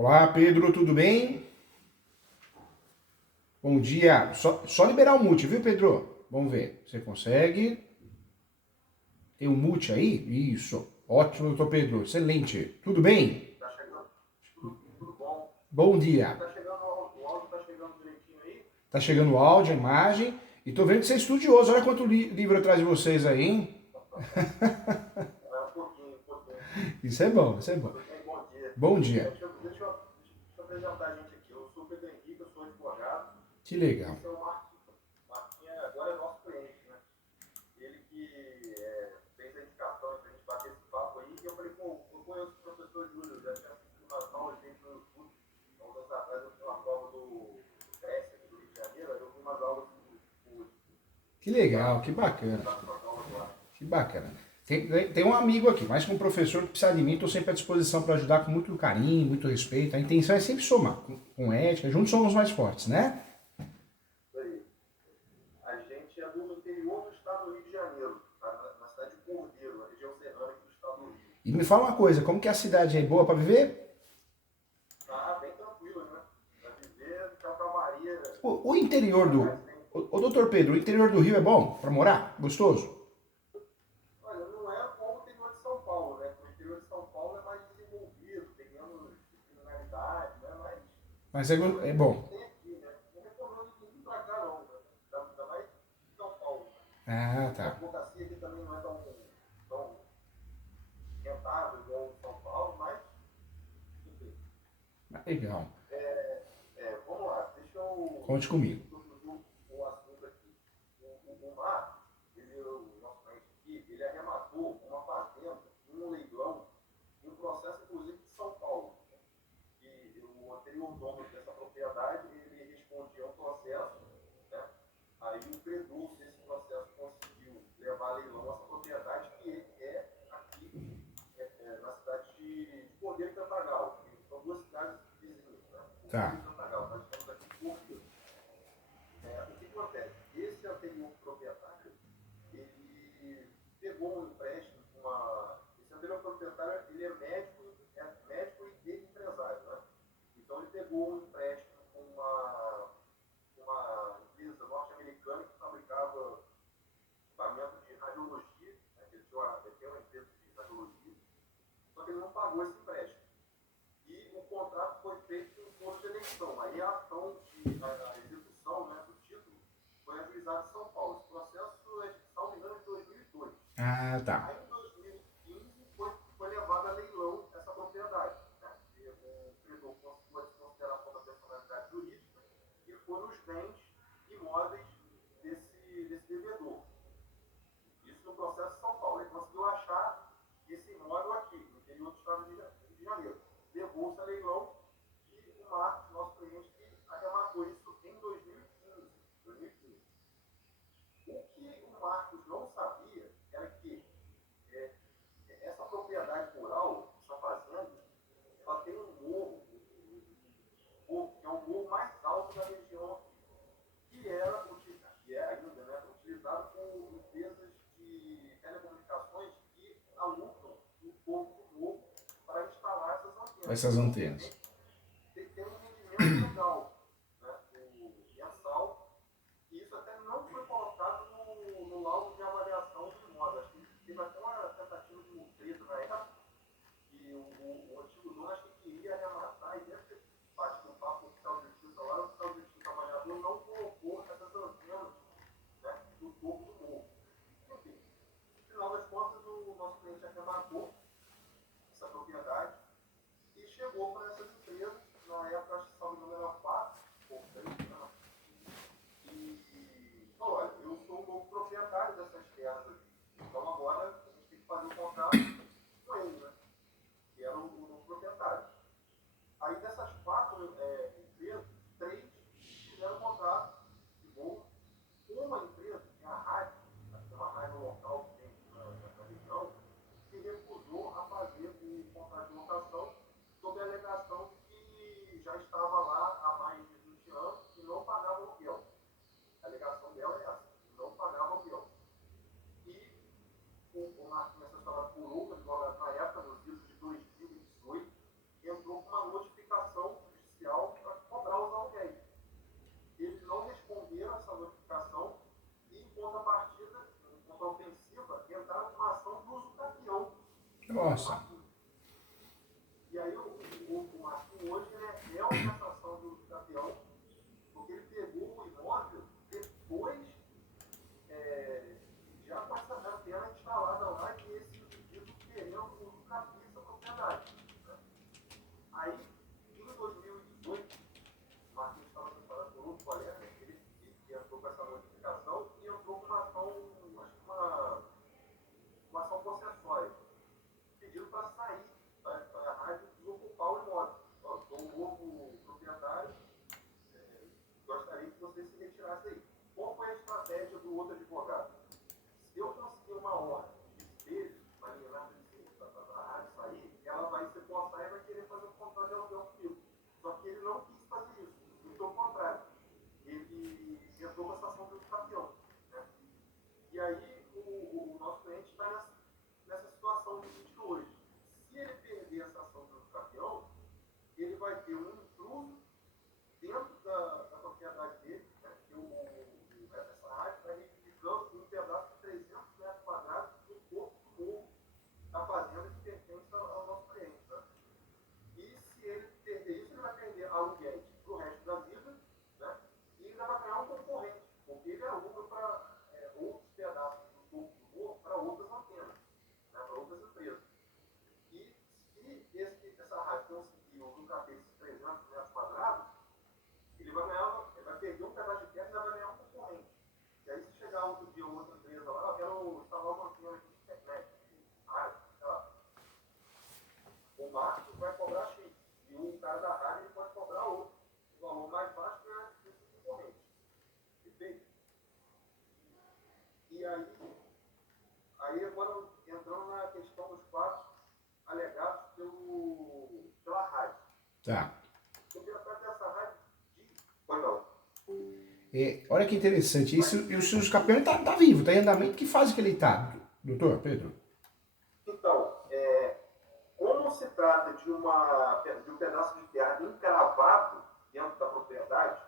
Olá, Pedro, tudo bem? Bom dia. Só liberar o mute, viu, Pedro? Vamos ver. Você consegue? Tem um mute aí? Isso. Ótimo, doutor Pedro. Excelente. Tudo bem? Tá chegando? Tudo bom? Bom dia. Tá chegando o áudio, tá chegando direitinho aí? Tá chegando o áudio, a imagem. E tô vendo que você é estudioso. Olha quanto livro atrás de vocês aí, hein? É, um pouquinho, um pouquinho. Isso é bom, isso é bom. Tudo bem? Bom dia. Bom É, dia. deixa eu apresentar a gente aqui. Eu sou o Pedro Henrique, eu sou advogado. Que legal. Esse é o Marquinhos. Marquinhos agora é nosso cliente, né? Ele que fez a indicação pra gente bater esse papo aí. E eu falei, pô, eu conheço o professor Júlio, já tinha assistido umas aulas dele no YouTube. Há uns anos atrás eu fiz uma prova do Cresce, aqui do Rio de Janeiro. Aí eu vi umas aulas do Que legal, da, que bacana. das suas aulas lá. Que bacana. Tem um amigo aqui, mais que um professor que precisar de mim, estou sempre à disposição para ajudar com muito carinho, muito respeito. A intenção é sempre somar, com ética, juntos somos mais fortes, né? Aí. A gente é do interior do estado do Rio de Janeiro, na cidade de Cordeiro, na região serrana aqui do estado do Rio. E me fala uma coisa, como que é a cidade aí boa para viver? Tá bem tranquilo, né? Para viver, calmaria, O interior do. mas tem. O doutor Pedro, o interior do Rio é bom para morar? Gostoso? Olha, não é como o interior de São Paulo, né? O interior de São Paulo é mais desenvolvido, tem menos criminalidade, né? Mas Mas pelo é menos a gente bom. tem aqui, né? Não recomendo ninguém pra cá, não, né? Ainda mais em São Paulo. Ah, A tá. advocacia aqui também não é tão rentável igual São Paulo, mas, enfim. Legal. Vamos lá, deixa eu Conte comigo. introduzir o assunto aqui. O Mar, o nosso cliente aqui, ele arrematou uma fazenda em um leilão, em um processo, inclusive, de São Paulo. E o anterior dono dessa propriedade, ele respondia ao processo, né? Aí o credor desse processo conseguiu levar a leilão essa propriedade que é aqui na cidade de Cordeiro e Cantagal. São duas cidades vizinhas, né? Cordeiro Tá. e Cantagal. Nós estamos aqui em Cordeiro. O que acontece? Esse anterior proprietário, ele pegou um empréstimo com uma. Esse anterior proprietário, ele é médico e empresário, né? Então ele pegou um empréstimo com uma empresa norte-americana que fabricava equipamento de radiologia, né? Ele tem uma empresa de radiologia, só que ele não pagou esse empréstimo. E o contrato foi feito em força de eleição. Aí a ação a execução, né, do título foi ajuizada em São Paulo. Esse processo é, salvo engano, de 2002. Ah, tá. Aí em 2015 foi levada a leilão essa propriedade. Né? E o credor conseguiu a desconsideração da personalidade jurídica e foi nos bens imóveis desse devedor. Isso no processo de São Paulo. Ele conseguiu achar esse imóvel aqui, no interior do estado do Rio de Janeiro. Levou-se a leilão e o Marcos, nosso cliente, que arrematou isso em 2015. 2015. O que o Marcos não sabia era que é, essa propriedade rural, essa fazenda, ela tem um morro, que é o morro mais alto da região aqui, que é ainda, né, utilizado por empresas de telecomunicações que alugam o topo do morro para instalar essas antenas. Essas Então, de antenas. repente, tem um rendimento legal, né, mensal, e isso até não foi colocado no laudo de avaliação do imóvel. Acho que teve até uma tentativa de mutreta na época, que o antigo dono acho que queria arrematar e deve ter batido um papo com o oficial de justiça lá, o oficial de justiça avaliador não colocou essas antenas, né, no topo do morro. Enfim, no final das contas, o nosso cliente arrematou essa propriedade e chegou para essas empresas, na época, acho que salvo engano, era 4 ou 3, né? E falou: olha, eu sou o novo proprietário dessas terras aqui. Então agora a gente tem que fazer o contrato com ele, né? Que era o novo proprietário. Aí dessas 4 empresas, 3 fizeram contrato de voo. Uma empresa, que é a rádio, uma rádio local que tem na região, se recusou a fazer o contrato de locação sob a alegação de que já estava lá há mais de 20 anos e não pagava aluguel. A alegação dela é essa, não pagava aluguel. E o Marquinhos, essa história apurou, o advogado na época, nos livros de 2018, entrou com uma notificação contra ofensiva, entraram com uma ação de uso capião. Nossa. E aí o Marquinhos hoje é uma cassação de uso capião, porque ele pegou o imóvel depois, já com essa antena instalada lá, e esse indivíduo querendo o uso capião dessa propriedade. Né? Aí, em 2018, o Marquinhos estava separado por outro colega, ele entrou com essa notificação e entrou com uma ação, acho que uma ação possessória, pedindo para sair da rádio e desocupar o imóvel. Sou um novo proprietário, gostaria que você se retirasse aí. Qual foi a estratégia do outro advogado? Se eu conseguir uma ordem de despejo, para eliminar a rádio sair, ela vai se postar e vai querer fazer um contrato de aluguel comigo. Só que ele não quis fazer isso, muito pelo contrário. Ele entrou com essa ação do campeão. Né? E aí o nosso cliente está nessa situação limite hoje. Se ele perder essa ação do campeão, ele vai ter um intruso dentro da propriedade dele, né? Que essa rádio está reivindicando um pedaço de 300 metros quadrados do corpo do morro da fazenda que pertence ao nosso cliente. Né? E se ele perder isso, ele vai perder aluguéis para o resto da vida, né? E ainda vai ganhar um concorrente, porque ele aluga para outros pedaços do corpo do morro para outras antenas, né? Para outras empresas. E se essa rádio conseguir o lucro desses 300 metros quadrados, ele vai perder um pedaço de terra e ainda vai ganhar um concorrente. E aí, se chegar outro dia outra empresa lá, eu quero instalar uma antena aqui de internet, rádio, sei lá, o Marcos vai cobrar X. E o cara da rádio ele pode cobrar outro. O valor mais baixo é esse concorrente. Perfeito? E aí agora entrando na questão dos fatos alegados pela rádio. Tá. Eu quero fazer essa rádio de... Pois não. Olha que interessante. E o seu campeão tá vivo, tá em andamento. Que fase que ele tá, doutor Pedro? Então, como se trata de um pedaço de terra encravado dentro da propriedade,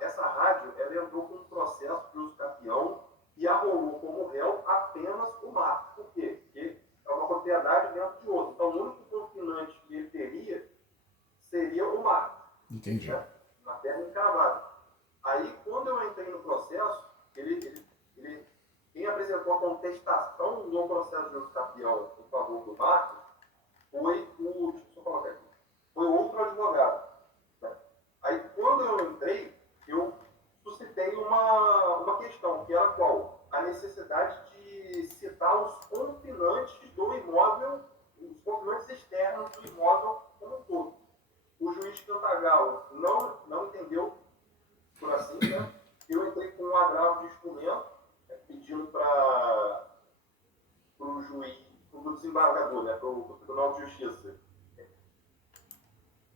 essa rádio ela entrou com um processo de uso capião e arrolou como réu apenas o mato. Por quê? Porque é uma propriedade dentro de outra. Então, o único confinante que ele teria seria o mato. Entendi. Né? Uma terra encravada. Aí, quando eu entrei no processo, quem apresentou a contestação no processo de uso capião em favor do mato foi foi outro advogado. Né? Aí, quando eu entrei, eu suscitei uma questão, que era qual? A necessidade de citar os confinantes do imóvel, os confinantes externos do imóvel como um todo. O juiz Cantagalo não entendeu por assim, né? Eu entrei com um agravo de instrumento, pedindo para o juiz, para o desembargador, né? Para o Tribunal de Justiça,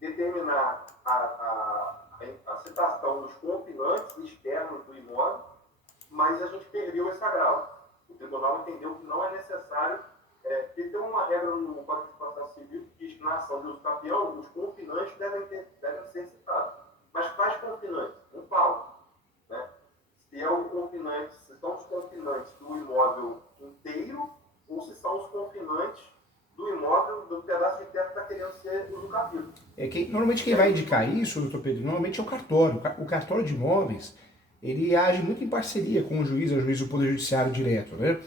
determinar a citação dos confinantes externos do imóvel, mas a gente perdeu esse agravo. O tribunal entendeu que não é necessário, porque tem uma regra no Código de Processo Civil que diz que na ação de uso capião, os confinantes devem ser citados. Mas quais confinantes? Não fala. Né? Se são os confinantes do imóvel inteiro ou se são os confinantes do imóvel, do pedaço de terra que está querendo ser usucapido. Normalmente quem vai indicar isso, doutor Pedro, normalmente é o cartório. O cartório de imóveis, ele age muito em parceria com o juiz do Poder Judiciário direto, né?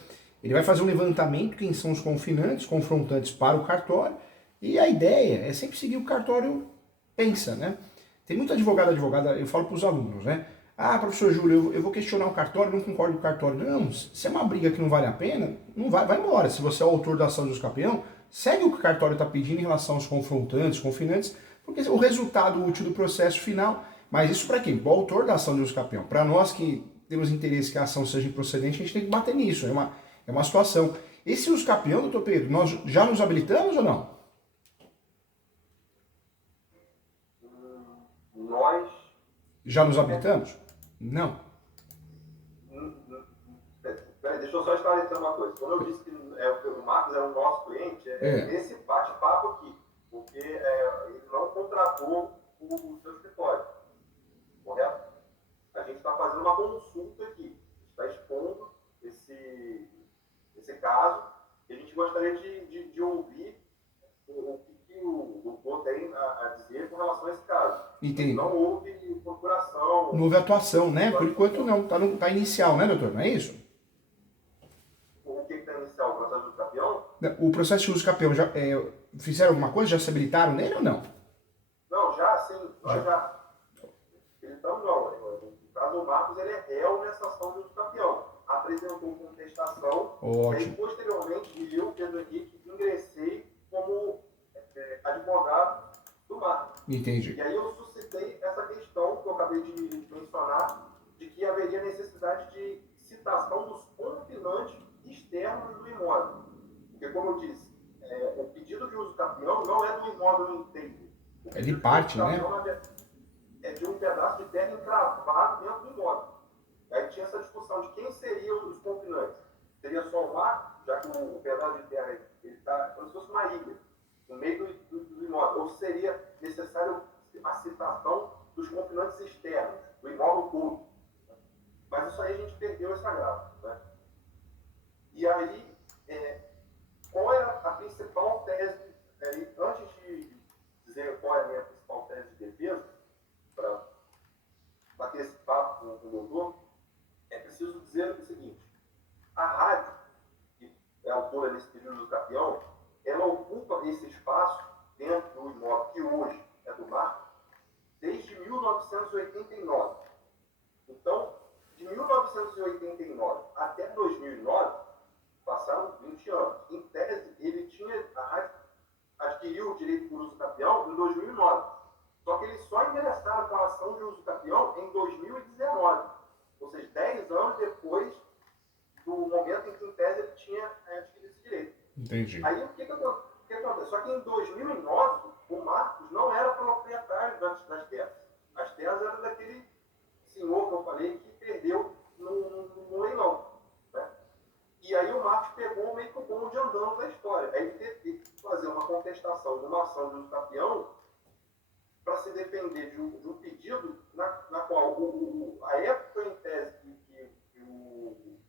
Ele vai fazer um levantamento, quem são os confinantes, confrontantes para o cartório, e a ideia é sempre seguir o que o cartório pensa, né? Tem muito advogada, eu falo para os alunos, né? Ah, professor Júlio, eu vou questionar o cartório, não concordo com o cartório. Não, se é uma briga que não vale a pena, não vai embora. Se você é o autor da ação de uso capião, segue o que o cartório está pedindo em relação aos confrontantes, confinantes, porque o resultado útil do processo final, mas isso para quem? Para o autor da ação de uso capião. Para nós que temos interesse que a ação seja improcedente, a gente tem que bater nisso, é uma situação. Esse uso capião, doutor Pedro, nós já nos habilitamos ou não? Nós... Já nos habilitamos? Não. Deixa eu só esclarecer uma coisa. Quando eu disse que o Marcos era o nosso cliente, nesse bate-papo aqui, porque ele não contratou o seu escritório, correto? A gente está fazendo uma consulta aqui, está expondo esse caso, e a gente gostaria de ouvir o que o doutor tem a dizer com relação a esse caso. Entendi. Não houve procuração. Não houve atuação, né? Por enquanto não. Tá inicial, né, doutor? Não é isso? O que está inicial? O processo do campeão? O processo de uso campeão, já fizeram alguma coisa? Já se habilitaram nele ou não? Não, já sim. Já. Então, não. No caso, o Marcos ele é réu nessa ação de uso campeão. Apresentou contestação. Ótimo. E aí, posteriormente, eu, Pedro Henrique, ingressei como advogado do Marcos. Entendi. E aí eu suscitei essa questão que eu acabei de mencionar, de que haveria necessidade de citação dos confinantes externos do imóvel. Porque, como eu disse, o pedido de uso campeão não é do imóvel inteiro. É de parte, né? É de um pedaço de terra encravado dentro do imóvel. Aí tinha essa discussão de quem seriam os confinantes. Seria só o mar, já que o pedaço de terra está como se fosse uma ilha, no meio do imóvel. Ou seria necessário a citação dos confinantes externos, do imóvel todo. Mas isso aí a gente perdeu essa grava. Né? E aí, qual é a principal tese? Antes de dizer qual é a minha principal tese de defesa, para bater esse papo com o doutor, é preciso dizer o seguinte: a rádio, que é autora desse pedido do campeão, ela ocupa esse espaço dentro do imóvel que hoje é do Marcos desde 1989. Então, de 1989 até 2009, passaram 20 anos. Em tese, a rádio adquiriu o direito por uso campeão em 2009. Só que eles só ingressaram com a ação de uso campeão em 2019. Ou seja, 10 anos depois do momento em que, em tese, ele tinha adquirido esse direito. Entendi. Aí, o que acontece? Só que em 2009, o Marcos não era proprietário das terras. As terras eram daquele senhor que eu falei que perdeu no leilão. Né? E aí o Marcos pegou meio que o bonde andando da história. Aí ele teve que fazer uma contestação de uma ação de uso campeão para se defender de um pedido na qual a época em tese que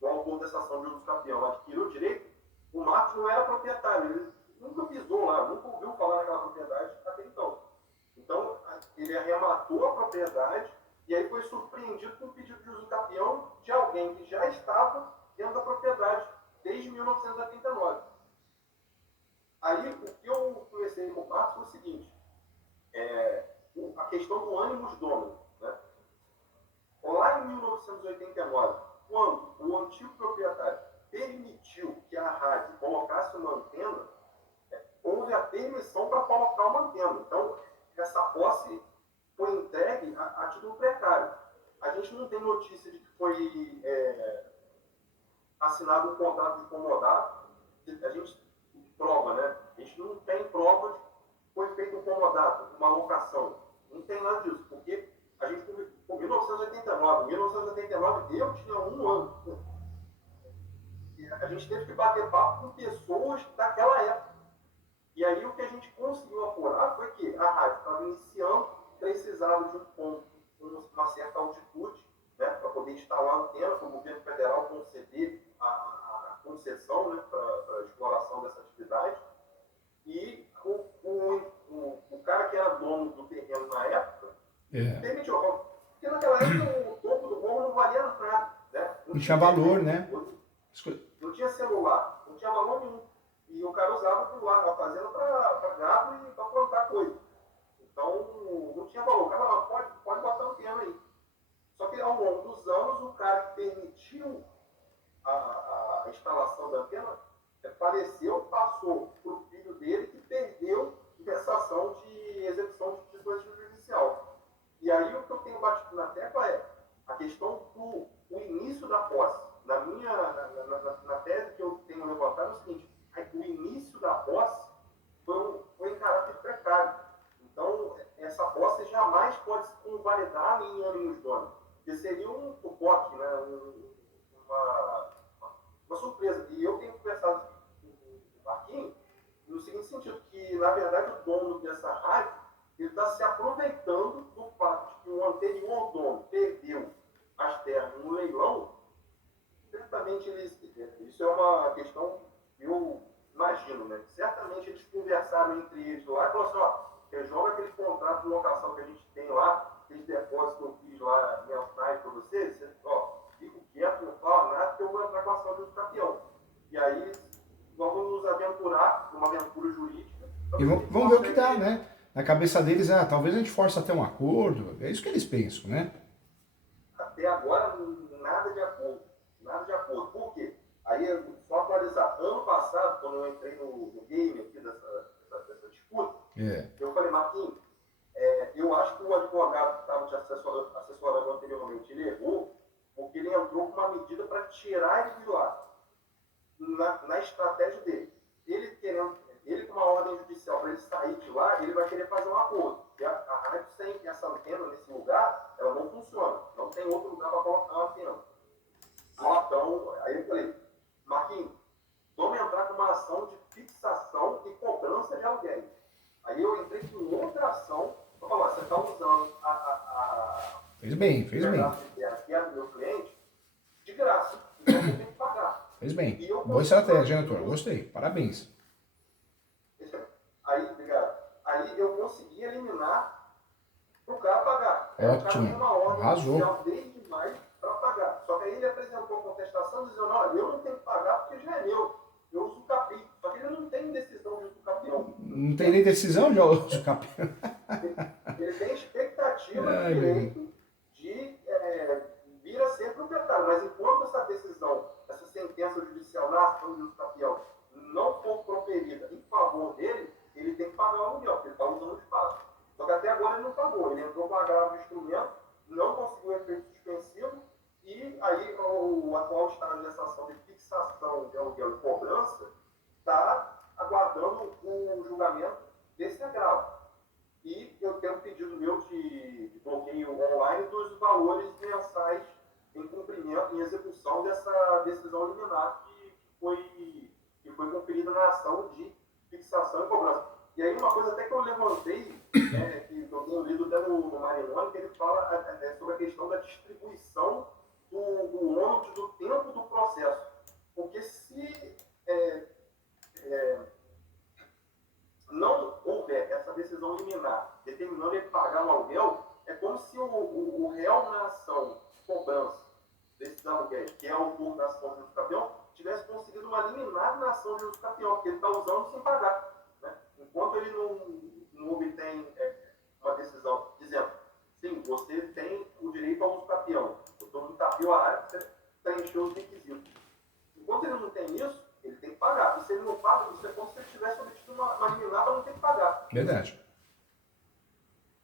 o autor dessa ação de uso campeão adquiriu o direito, o Marcos não era proprietário, ele nunca pisou lá, nunca ouviu falar naquela propriedade até então. Então, ele arrematou a propriedade e aí foi surpreendido com o pedido de uso campeão de alguém que já estava dentro da propriedade desde 1989. Aí, o que eu comecei com o Marcos foi o seguinte: a questão do ânimos domini. Né? Lá em 1989, quando o antigo proprietário permitiu que a rádio colocasse uma antena, houve a permissão para colocar uma antena. Então, essa posse foi entregue a título precário. A gente não tem notícia de que foi assinado um contrato de comodato. A gente prova, né? A gente não tem prova de que foi feito um comodato, uma locação. Não tem nada disso, porque a gente, em 1989, eu tinha 1 ano. E a gente teve que bater papo com pessoas daquela época. E aí o que a gente conseguiu apurar foi que a rádio estava iniciando, precisava de um ponto com uma certa altitude, né, para poder instalar a antena, para o governo federal conceder a concessão, né, para a exploração dessa atividade. E o cara que era dono do terreno na época permitiu. Porque naquela época o topo do morro não valia nada. Né? Não tinha valor, né? Não tinha celular, não tinha valor nenhum. E o cara usava a fazenda para gado e para plantar coisa. Então, não tinha valor. O cara falava, pode botar antena aí. Só que ao longo dos anos, o cara que permitiu a instalação da antena faleceu, passou para o filho dele, que perdeu essa ação de execução de disposição judicial. E aí o que eu tenho batido na tecla é a questão do início da posse. Na tese que eu tenho levantado é o seguinte: o início da posse foi em caráter precário. Então, essa posse jamais pode se convalidar em ânimos donos. Porque seria um POC, né? uma surpresa. E eu tenho conversado com o Marquinhos no seguinte sentido, que, na verdade, o dono dessa rádio está se aproveitando do fato de que o anterior dono perdeu as terras no leilão, certamente isso é uma questão, eu imagino, né? Certamente eles conversaram entre eles lá e falaram assim, ó, joga aquele contrato de locação que a gente tem lá, aqueles depósitos que eu fiz lá mensais para vocês, ó, fico quieto, não fala nada, que eu vou entrar com a ação de campeão. E aí vamos nos aventurar numa aventura jurídica. E vamos ver o que dá, né? Na cabeça deles, talvez a gente force até um acordo. É isso que eles pensam, né? Até agora, nada de acordo. Nada de acordo. Por quê? Aí, só atualizar. Ano passado, quando eu entrei no game aqui dessa disputa, eu falei, Marquinhos, eu acho que o advogado que estava te assessorando anteriormente, ele errou, porque ele entrou com uma medida para tirar ele de lá, na estratégia dele. Ele com uma ordem judicial para ele sair de lá, ele vai querer fazer um acordo. E a rádio sem essa antena nesse lugar, ela não funciona. Não tem outro lugar para colocar uma antena. Então, aí eu falei, Marquinhos, vamos entrar com uma ação de fixação e cobrança de aluguéis. Aí eu entrei com outra ação, para falar, você está usando Fez bem. Que é do meu cliente, de graça. Então você tem que pagar. Fez bem. Boa estratégia, né, doutor? Gostei. Parabéns. Aí, obrigado. Aí eu consegui eliminar o cara pagar. Ótimo. Uma ordem Arrasou. desde mais para pagar. Só que aí ele apresentou a contestação dizendo, olha, eu não tenho que pagar porque já é meu. Eu uso o capim. Só que ele não tem decisão de uso do capião. Não tem nem decisão de uso do capião. Ele tem expectativa de direito de vir a ser proprietário. Mas enquanto essa decisão, essa sentença judicial na ação de uso do capião não for proferida em favor dele, ele tem que pagar o aluguel, porque ele está usando o espaço. Só que até agora ele não pagou. Ele entrou com agravo de instrumento, não conseguiu efeito suspensivo, e aí o atual estágio dessa ação de fixação de aluguel e cobrança está aguardando o julgamento desse agravo. E eu tenho um pedido meu de bloqueio online dos valores mensais em cumprimento, em execução dessa decisão liminar que foi conferida na ação de fixação e cobrança. E aí uma coisa até que eu levantei, que eu tenho lido até no Marinone, que ele fala sobre a questão da distribuição do ônus do tempo do processo. Porque se não houver essa decisão liminar determinando ele pagar um aluguel, é como se o réu na ação de cobrança desses aluguéis, que é o autor da ação de uso campeão, tivesse conseguido uma liminar na ação de uso campeão, porque ele está usando sem pagar. Né? Enquanto ele não obtém uma decisão dizendo, sim, você tem o direito ao uso campeão, eu estou no tapio a área, você preencheu os requisitos. Enquanto ele não tem isso, ele tem que pagar. E se ele não paga, isso é como se ele tivesse obtido uma liminar para não ter que pagar. Verdade.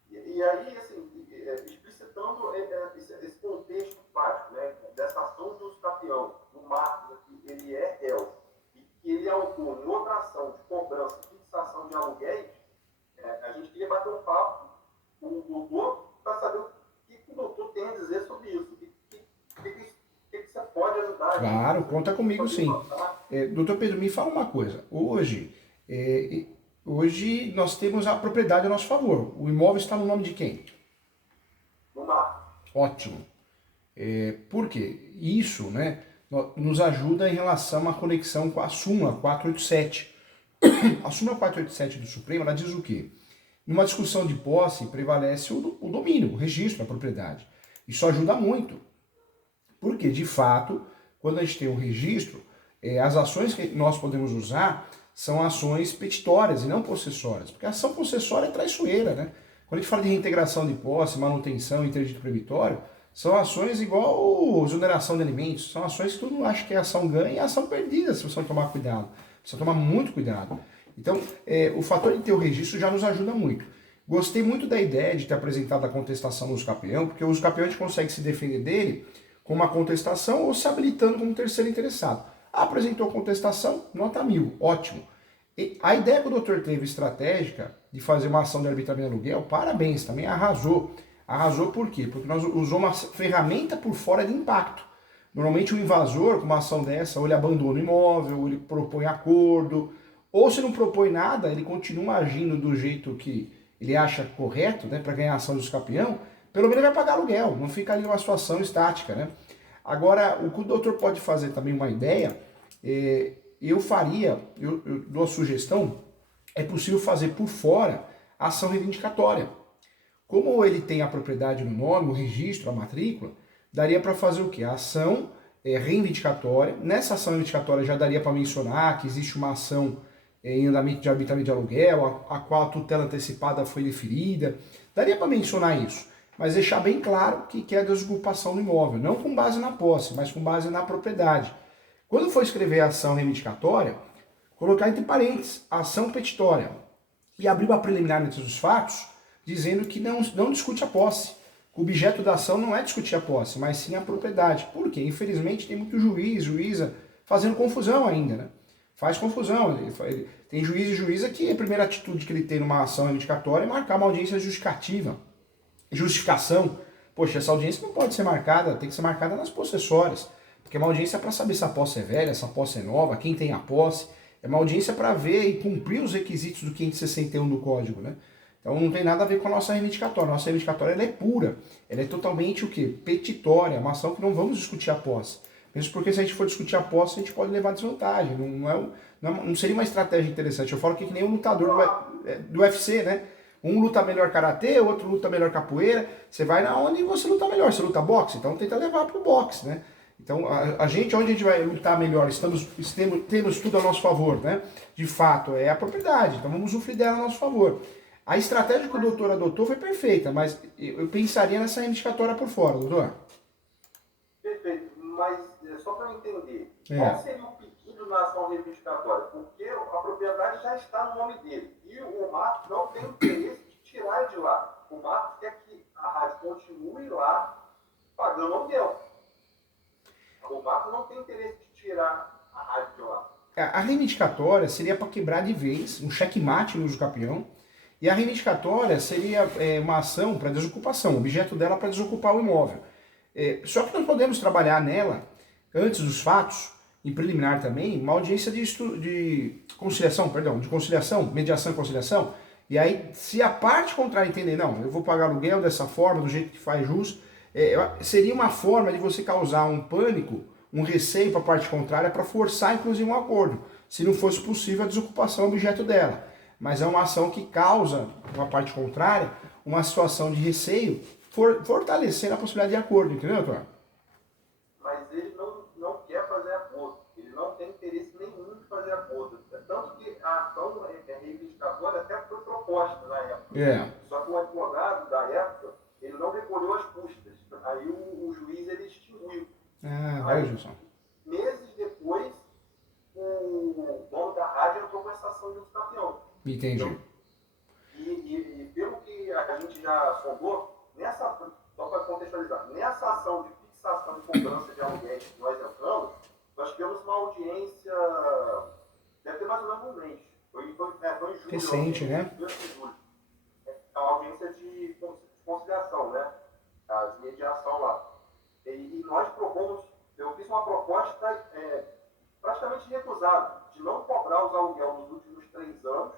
E aí, assim, explicitando esse contexto prático, né, dessa ação de uso campeão, do Marcos, que ele é réu, e que ele é autor em outra ação de cobrança e fixação de aluguéis, a gente queria bater um papo com o doutor para saber o que o doutor tem a dizer sobre isso. O que você pode ajudar? Claro, conta comigo sim. Doutor Pedro, me fala uma coisa. Hoje nós temos a propriedade a nosso favor. O imóvel está no nome de quem? Do Marcos. Ótimo. Por quê? Isso, né, nos ajuda em relação à conexão com a súmula 487. A súmula 487 do Supremo, ela diz o quê? Numa discussão de posse, prevalece o domínio, o registro da propriedade. Isso ajuda muito. Porque, de fato, quando a gente tem um registro, as ações que nós podemos usar são ações petitórias e não possessórias. Porque a ação possessória é traiçoeira, né? Quando a gente fala de reintegração de posse, manutenção, interdito proibitório, são ações igual exoneração de alimentos. São ações que tu não acha que a ação ganha e a ação perdida, se você não tomar cuidado. Precisa tomar muito cuidado. Então, o fator de ter o registro já nos ajuda muito. Gostei muito da ideia de ter apresentado a contestação no uso campeão, porque o uso campeão a gente consegue se defender dele com uma contestação ou se habilitando como terceiro interessado. Apresentou a contestação, nota 1000, ótimo. E a ideia que o doutor teve estratégica de fazer uma ação de arbitramento de aluguel, parabéns, também arrasou. Arrasou por quê? Porque nós usamos uma ferramenta por fora de impacto. Normalmente o invasor, com uma ação dessa, ou ele abandona o imóvel, ou ele propõe acordo, ou se não propõe nada, ele continua agindo do jeito que ele acha correto, né, para ganhar a ação do campeão, pelo menos ele vai pagar aluguel, não fica ali numa situação estática, né? Agora, o que o doutor pode fazer também, uma ideia, eu dou a sugestão, é possível fazer por fora a ação reivindicatória. Como ele tem a propriedade no nome, o registro, a matrícula, daria para fazer o quê? A ação reivindicatória. Nessa ação reivindicatória já daria para mencionar que existe uma ação em andamento de arbitramento de aluguel, a qual a tutela antecipada foi deferida. Daria para mencionar isso, mas deixar bem claro que é a desocupação do imóvel, não com base na posse, mas com base na propriedade. Quando for escrever a ação reivindicatória, colocar entre parênteses a ação petitória e abrir uma preliminar entre os fatos, dizendo que não discute a posse. O objeto da ação não é discutir a posse, mas sim a propriedade. Por quê? Infelizmente tem muito juíza fazendo confusão ainda, né? Faz confusão. Tem juiz e juíza que a primeira atitude que ele tem numa ação reivindicatória é marcar uma audiência justificativa. Justificação. Poxa, essa audiência não pode ser marcada, tem que ser marcada nas possessórias. Porque é uma audiência para saber se a posse é velha, se a posse é nova, quem tem a posse. É uma audiência para ver e cumprir os requisitos do 561 do Código, né? Então não tem nada a ver com a nossa reivindicatória. A nossa reivindicatória ela é pura. Ela é totalmente o quê? Petitória. É uma ação que não vamos discutir a posse. Mesmo porque se a gente for discutir a posse, a gente pode levar desvantagem. Não seria uma estratégia interessante. Eu falo que nem um lutador do UFC, né? Um luta melhor karatê, outro luta melhor capoeira. Você vai na onde você luta melhor. Você luta boxe, então tenta levar pro boxe, né? Então, onde a gente vai lutar melhor, temos tudo a nosso favor, né? De fato, é a propriedade. Então vamos usufruir dela a nosso favor. A estratégia que o doutor adotou foi perfeita, mas eu pensaria nessa reivindicatória por fora, doutor. Perfeito, mas só para eu entender, qual seria o pedido na ação reivindicatória? Porque a propriedade já está no nome dele e o Marcos não tem interesse de tirar ele de lá. O Marcos quer que a rádio continue lá pagando aluguel. O Marcos não tem interesse de tirar a rádio de lá. A reivindicatória seria para quebrar de vez, um checkmate no uso capião. E a reivindicatória seria uma ação para desocupação, o objeto dela para desocupar o imóvel. Só que nós podemos trabalhar nela, antes dos fatos, em preliminar também, uma audiência de conciliação, mediação e conciliação. E aí, se a parte contrária entender, não, eu vou pagar aluguel dessa forma, do jeito que faz jus, seria uma forma de você causar um pânico, um receio para a parte contrária para forçar, inclusive, um acordo, se não fosse possível a desocupação do objeto dela. Mas é uma ação que causa, uma parte contrária, uma situação de receio, fortalecendo a possibilidade de acordo, entendeu, doutor? Mas ele não quer fazer acordo, ele não tem interesse nenhum de fazer acordo. Tanto que a ação reivindicatória até foi proposta na época. Só que o advogado da época, ele não recolheu as custas. Aí o juiz ele extinguiu. Vai, Gilson. Meses depois, o dono da rádio entrou com essa ação de uso capião. Entendi. Então, e pelo que a gente já sondou, só para contextualizar, nessa ação de fixação de cobrança de aluguéis que nós entramos, nós tivemos uma audiência, deve ter mais ou menos um mês. Foi em julho. Recente, né? É uma audiência de conciliação, né? De mediação lá. E nós propomos, eu fiz uma proposta praticamente recusada, de não cobrar os aluguéis nos últimos 3 anos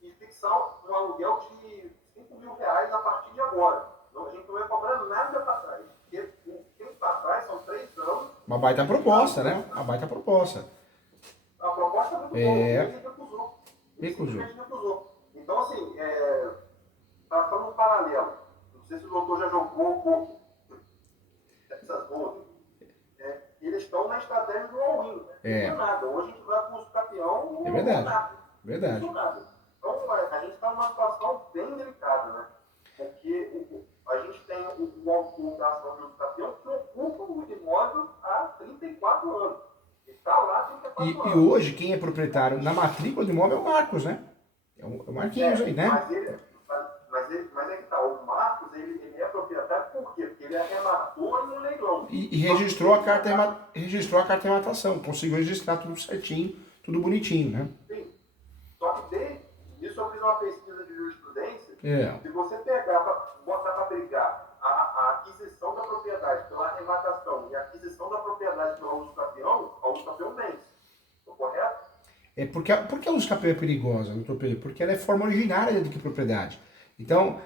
e fixar um aluguel de R$5.000 a partir de agora. Então, a gente não vai cobrar nada para trás. Porque o tempo para trás são 3 anos. Uma baita proposta, né? Uma baita proposta. A proposta é muito boa, ele recusou. Recusou. Então, assim, passando um paralelo. Não sei se o doutor já jogou um pouco essas bolsas. Eles estão na estratégia do all-in. Não é nada. Hoje a gente vai com os campeão. É verdade. Nada. Verdade. Não nada. Então, a gente está numa situação bem delicada, né? Porque a gente tem o autor da ação de uso campeão que ocupa o imóvel há 34 anos. Está lá há 34 anos. E hoje, quem é proprietário na matrícula do imóvel é o Marcos, né? É o Marquinhos aí, né? Mas é que tá, o Marcos, ele é proprietário por quê? Porque ele arrematou em um leilão. E registrou a carta de arrematação, conseguiu registrar tudo certinho, tudo bonitinho, né? Sim. Só que isso eu fiz uma pesquisa de jurisprudência. Se você botar para brigar a aquisição da propriedade pela arrematação e a aquisição da propriedade pelo uso campeão, a uso campeão vence. Estou correto? Por que a uso capião é perigosa, doutor Pedro? Porque ela é forma originária de propriedade. Então,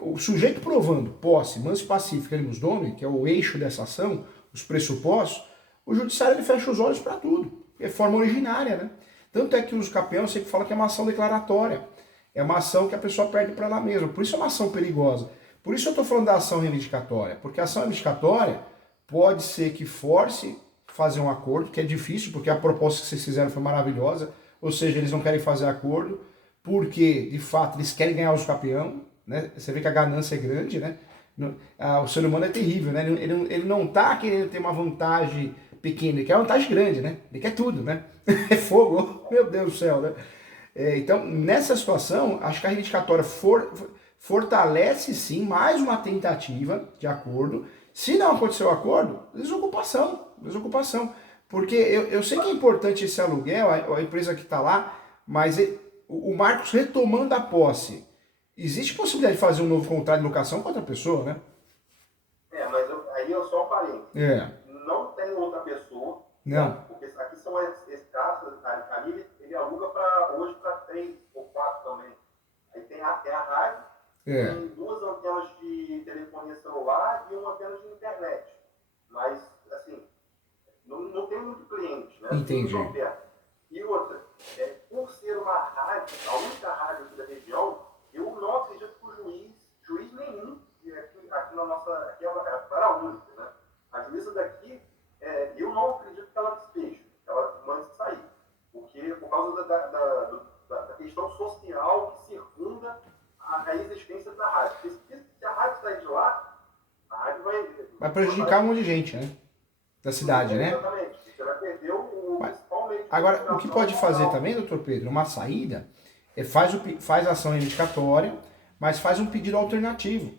o sujeito provando posse, manso e pacífica, ele nos dono, que é o eixo dessa ação, os pressupostos, o judiciário ele fecha os olhos para tudo. É forma originária, né? Tanto é que os campeões sempre falam que é uma ação declaratória. É uma ação que a pessoa perde para ela mesma. Por isso é uma ação perigosa. Por isso eu estou falando da ação reivindicatória. Porque a ação reivindicatória pode ser que force fazer um acordo, que é difícil, porque a proposta que vocês fizeram foi maravilhosa. Ou seja, eles não querem fazer acordo, porque, de fato, eles querem ganhar os campeões. Né? Você vê que a ganância é grande, né? O ser humano é terrível, né? Ele não está querendo ter uma vantagem pequena, ele quer uma vantagem grande, né? Ele quer tudo, né? É fogo, meu Deus do céu, né? Então, nessa situação, acho que a reivindicatória fortalece sim mais uma tentativa de acordo. Se não acontecer o acordo, desocupação. Porque eu sei que é importante esse aluguel, a empresa que está lá, mas o Marcos retomando a posse, existe possibilidade de fazer um novo contrato de locação com outra pessoa, né? Mas aí eu só parei. Não tem outra pessoa. Não. Né? Porque aqui são esses casos, ali ele aluga hoje para 3 ou 4 também. Aí tem a rádio, tem 2 antenas de telefonia celular e uma antena de internet. Mas, assim, não tem muito cliente, né? Entendi. E outra, por ser uma rádio, a única rádio aqui da região, eu não acredito que o juiz nenhum, aqui na nossa, aqui é a única, né? A juíza daqui, eu não acredito que ela despeje, que ela mande sair. Porque por causa da questão social que circunda a existência da rádio. Porque se a rádio sair de lá, a rádio vai prejudicar um monte de gente, né? Da cidade, né? Exatamente. Você vai perder o principal meio de Agora, o que pode fazer também, doutor Pedro, uma saída, faz ação reivindicatória, mas faz um pedido alternativo.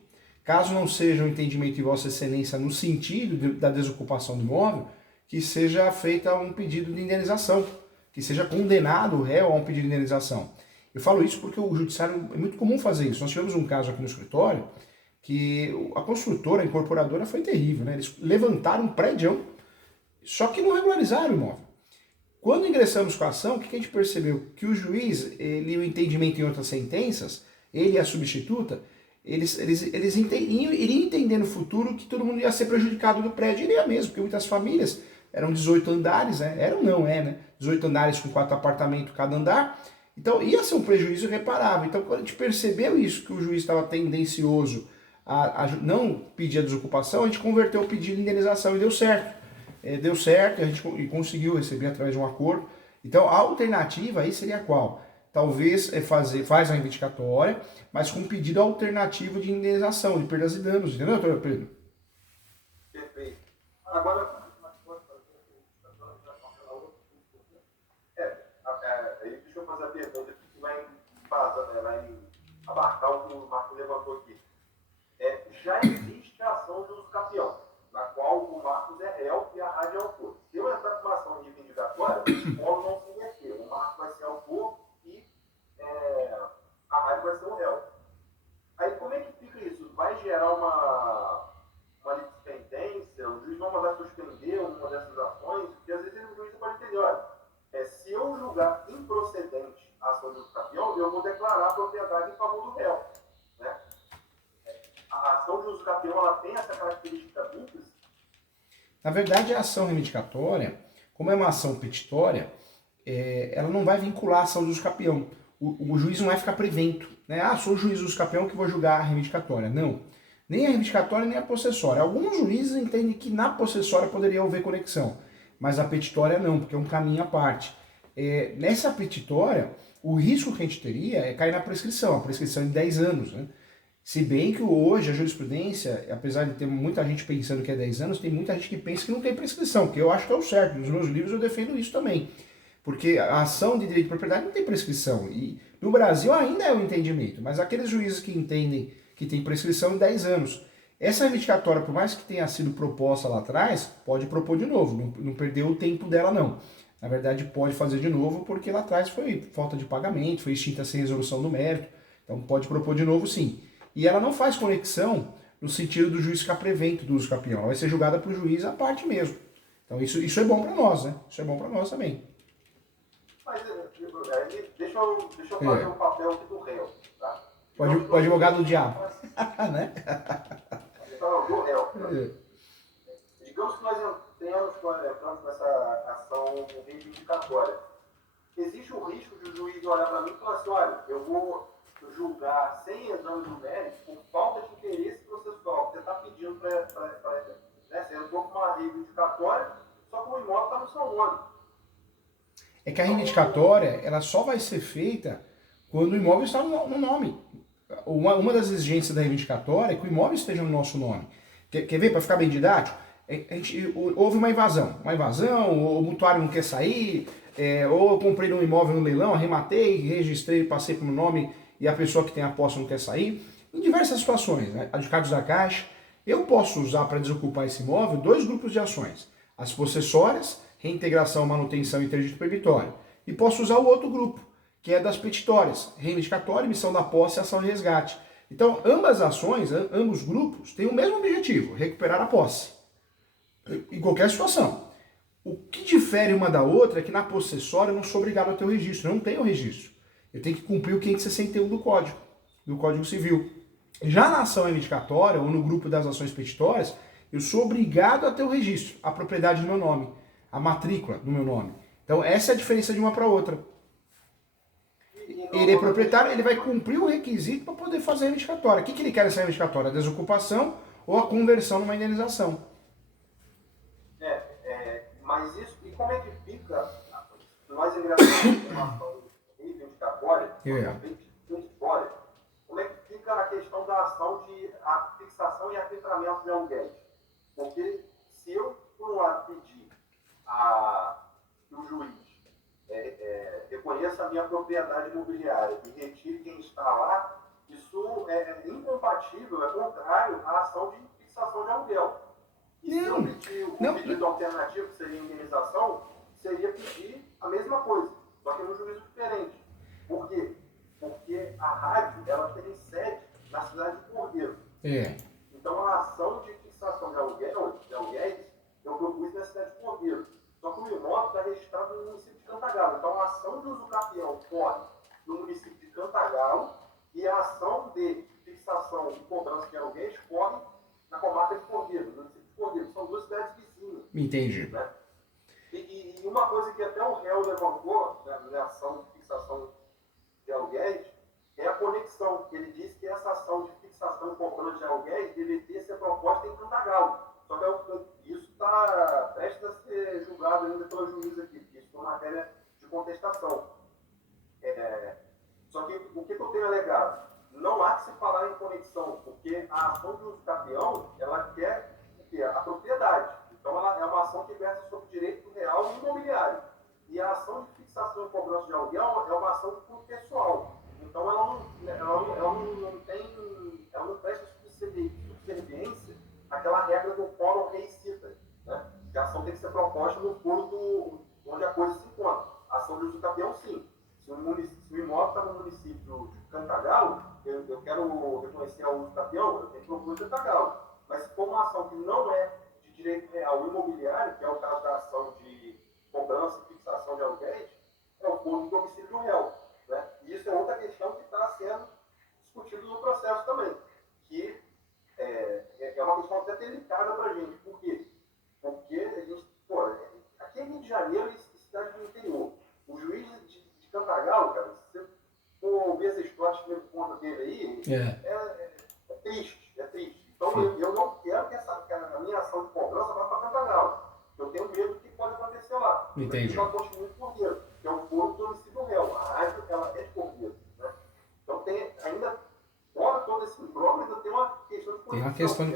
Caso não seja um entendimento de Vossa Excelência no sentido da desocupação do imóvel, que seja feita um pedido de indenização, que seja condenado o réu a um pedido de indenização. Eu falo isso porque o judiciário é muito comum fazer isso. Nós tivemos um caso aqui no escritório que a construtora, a incorporadora foi terrível, né? Eles levantaram um prédio, só que não regularizaram o imóvel. Quando ingressamos com a ação, o que a gente percebeu? Que o juiz, o entendimento em outras sentenças, ele e a substituta, eles iriam entender no futuro que todo mundo ia ser prejudicado do prédio, iria mesmo, porque muitas famílias eram 18 andares, né? Né? 18 andares com 4 apartamentos cada andar, então ia ser um prejuízo irreparável. Então quando a gente percebeu isso, que o juiz estava tendencioso a não pedir a desocupação, a gente converteu o pedido de indenização e deu certo. Deu certo, a gente conseguiu receber através de um acordo. Então a alternativa aí seria qual? Talvez faz a reivindicatória, mas com um pedido alternativo de indenização, de perdas e danos, entendeu, doutor Pedro? Perfeito. Agora, deixa eu fazer a pergunta que vai abarcar o que o Marco levantou aqui. Já existe a ação de uso capião, na qual o Marcos é réu e a rádio é autor. Se eu entrar com uma ação reivindicatória, o polo não se inverter. O Marcos vai ser autor e a rádio vai ser o réu. Aí como é que fica isso? Vai gerar uma litispendência? O juiz vai mandar suspender uma dessas ações? Porque às vezes o juiz pode entender, olha, se eu julgar improcedente a ação de uso capião, eu vou declarar a propriedade em favor do réu. Né? A ação de uso capião, ela tem essa característica dupla? Na verdade, a ação reivindicatória, como é uma ação petitória, ela não vai vincular a ação de uso capião. O juiz não vai ficar prevento, né? Sou o juiz do uso capião que vou julgar a reivindicatória. Não. Nem a reivindicatória, nem a possessória. Alguns juízes entendem que na possessória poderia haver conexão, mas a petitória não, porque é um caminho à parte. Nessa petitória, o risco que a gente teria é cair na prescrição, a prescrição de 10 anos, né? Se bem que hoje a jurisprudência, apesar de ter muita gente pensando que é 10 anos, tem muita gente que pensa que não tem prescrição, que eu acho que é o certo. Nos meus livros eu defendo isso também. Porque a ação de direito de propriedade não tem prescrição. E no Brasil ainda é o entendimento, mas aqueles juízes que entendem que tem prescrição em 10 anos. Essa reivindicatória, por mais que tenha sido proposta lá atrás, pode propor de novo, não perdeu o tempo dela não. Na verdade pode fazer de novo porque lá atrás foi falta de pagamento, foi extinta sem resolução do mérito, então pode propor de novo sim. E ela não faz conexão no sentido do juiz ficar prevento do uso capião, ela vai ser julgada por juiz à parte mesmo. Então isso é bom para nós, né? Isso é bom para nós também. Mas deixa eu fazer o papel aqui do réu, tá? O advogado do diabo, né? Do réu. digamos que nós entramos nessa ação reivindicatória. Existe o risco de o juiz olhar para mim e falar assim, olha, eu vou julgar sem exame do mérito por falta de interesse processual. Você está pedindo para né, você entrou com uma reivindicatória, só que o imóvel está no seu nome. É que a reivindicatória, ela só vai ser feita quando o imóvel está no nome. Uma das exigências da reivindicatória é que o imóvel esteja no nosso nome. Quer ver, para ficar bem didático? Houve uma invasão, o mutuário não quer sair, ou eu comprei um imóvel no leilão, arrematei, registrei, passei para o nome e a pessoa que tem a posse não quer sair. Em diversas situações, né? Advogados da Caixa, eu posso usar para desocupar esse imóvel 2 grupos de ações. As possessórias, reintegração, manutenção e interdito proibitório. E posso usar o outro grupo, que é das petitórias, reivindicatória, emissão da posse e ação de resgate. Então, ambas as ações, ambos grupos, têm o mesmo objetivo, recuperar a posse. Em qualquer situação. O que difere uma da outra é que na possessória eu não sou obrigado a ter o registro, eu não tenho o registro. Eu tenho que cumprir o 561 do Código Civil. Já na ação reivindicatória, ou no grupo das ações petitórias, eu sou obrigado a ter o registro, a propriedade no meu nome, a matrícula no meu nome. Então, essa é a diferença de uma para outra. Ele é proprietário, ele vai cumprir o requisito para poder fazer a reivindicatória. O que ele quer nessa reivindicatória? A desocupação ou a conversão numa indenização. Mas isso, e como é que fica, nós ingressamos numa ação reivindicatória, como é que fica a questão da ação de fixação e arbitramento de aluguéis? Porque se eu, por um lado, pedir que o juiz reconheça a minha propriedade imobiliária e retire quem está lá, isso é incompatível, é contrário à ação de fixação de aluguel. E se eu pedir o pedido alternativo, que seria indenização, seria pedir a mesma coisa, só que num juízo diferente. Por quê? Porque a rádio ela tem sede na cidade de Cordeiro. Então a ação de fixação de aluguéis, eu propus na cidade de Cordeiro. Só que o imóvel está registrado no município de Cantagalo. Então a ação de usucapião corre no município de Cantagalo e a ação de fixação e cobrança de aluguéis corre na comarca de Cordeiro, no município de Cordeiro. São 2 cidades vizinhas. Entendi. Né? E uma coisa que até o réu levantou na ação de fixação de aluguéis é a conexão. Ele disse que essa ação de fixação e cobrança de aluguéis deveria ser proposta em Cantagalo. Só que isso está prestes a ser julgado ainda pela juíza aqui, porque isso foi matéria de contestação. Só que o que eu tenho alegado? Não há que se falar em conexão, porque a ação de usucapião, ela quer a propriedade. Então, ela é uma ação que versa sobre direito real e imobiliário. E a ação de fixação e cobrança de aluguel é uma ação de cunho pessoal. Então, ela não presta subserviência àquela regra do fórum reicita, né? Que a ação tem que ser proposta no foro onde a coisa se encontra. A ação de usucapião, sim. Se o imóvel está no município de Cantagalo, eu quero reconhecer a usucapião, eu tenho que propor Cantagalo. Mas se for uma ação que não é de direito real imobiliário, que é o caso da ação de cobrança e fixação de aluguéis, é o foro do domicílio do réu. Né? E isso é outra questão que está sendo discutida no processo também, que é uma questão até delicada para a gente. Por quê? Porque a gente, aqui é Rio de Janeiro e cidade do interior. O juiz de Cantagalo, cara, se você for ver essa história que me conta dele aí, é triste, é triste. Então eu não quero que a minha ação de cobrança vá para Cantagalo. Eu tenho medo do que pode acontecer lá. Entendi. Ela continua de Cordeiro, que é o foro do domicílio réu. A rádio, ela é de Cordeiro. Né? Então tem ainda, fora todo esse imbróglio, ainda tem uma questão de conexão. Tem uma questão de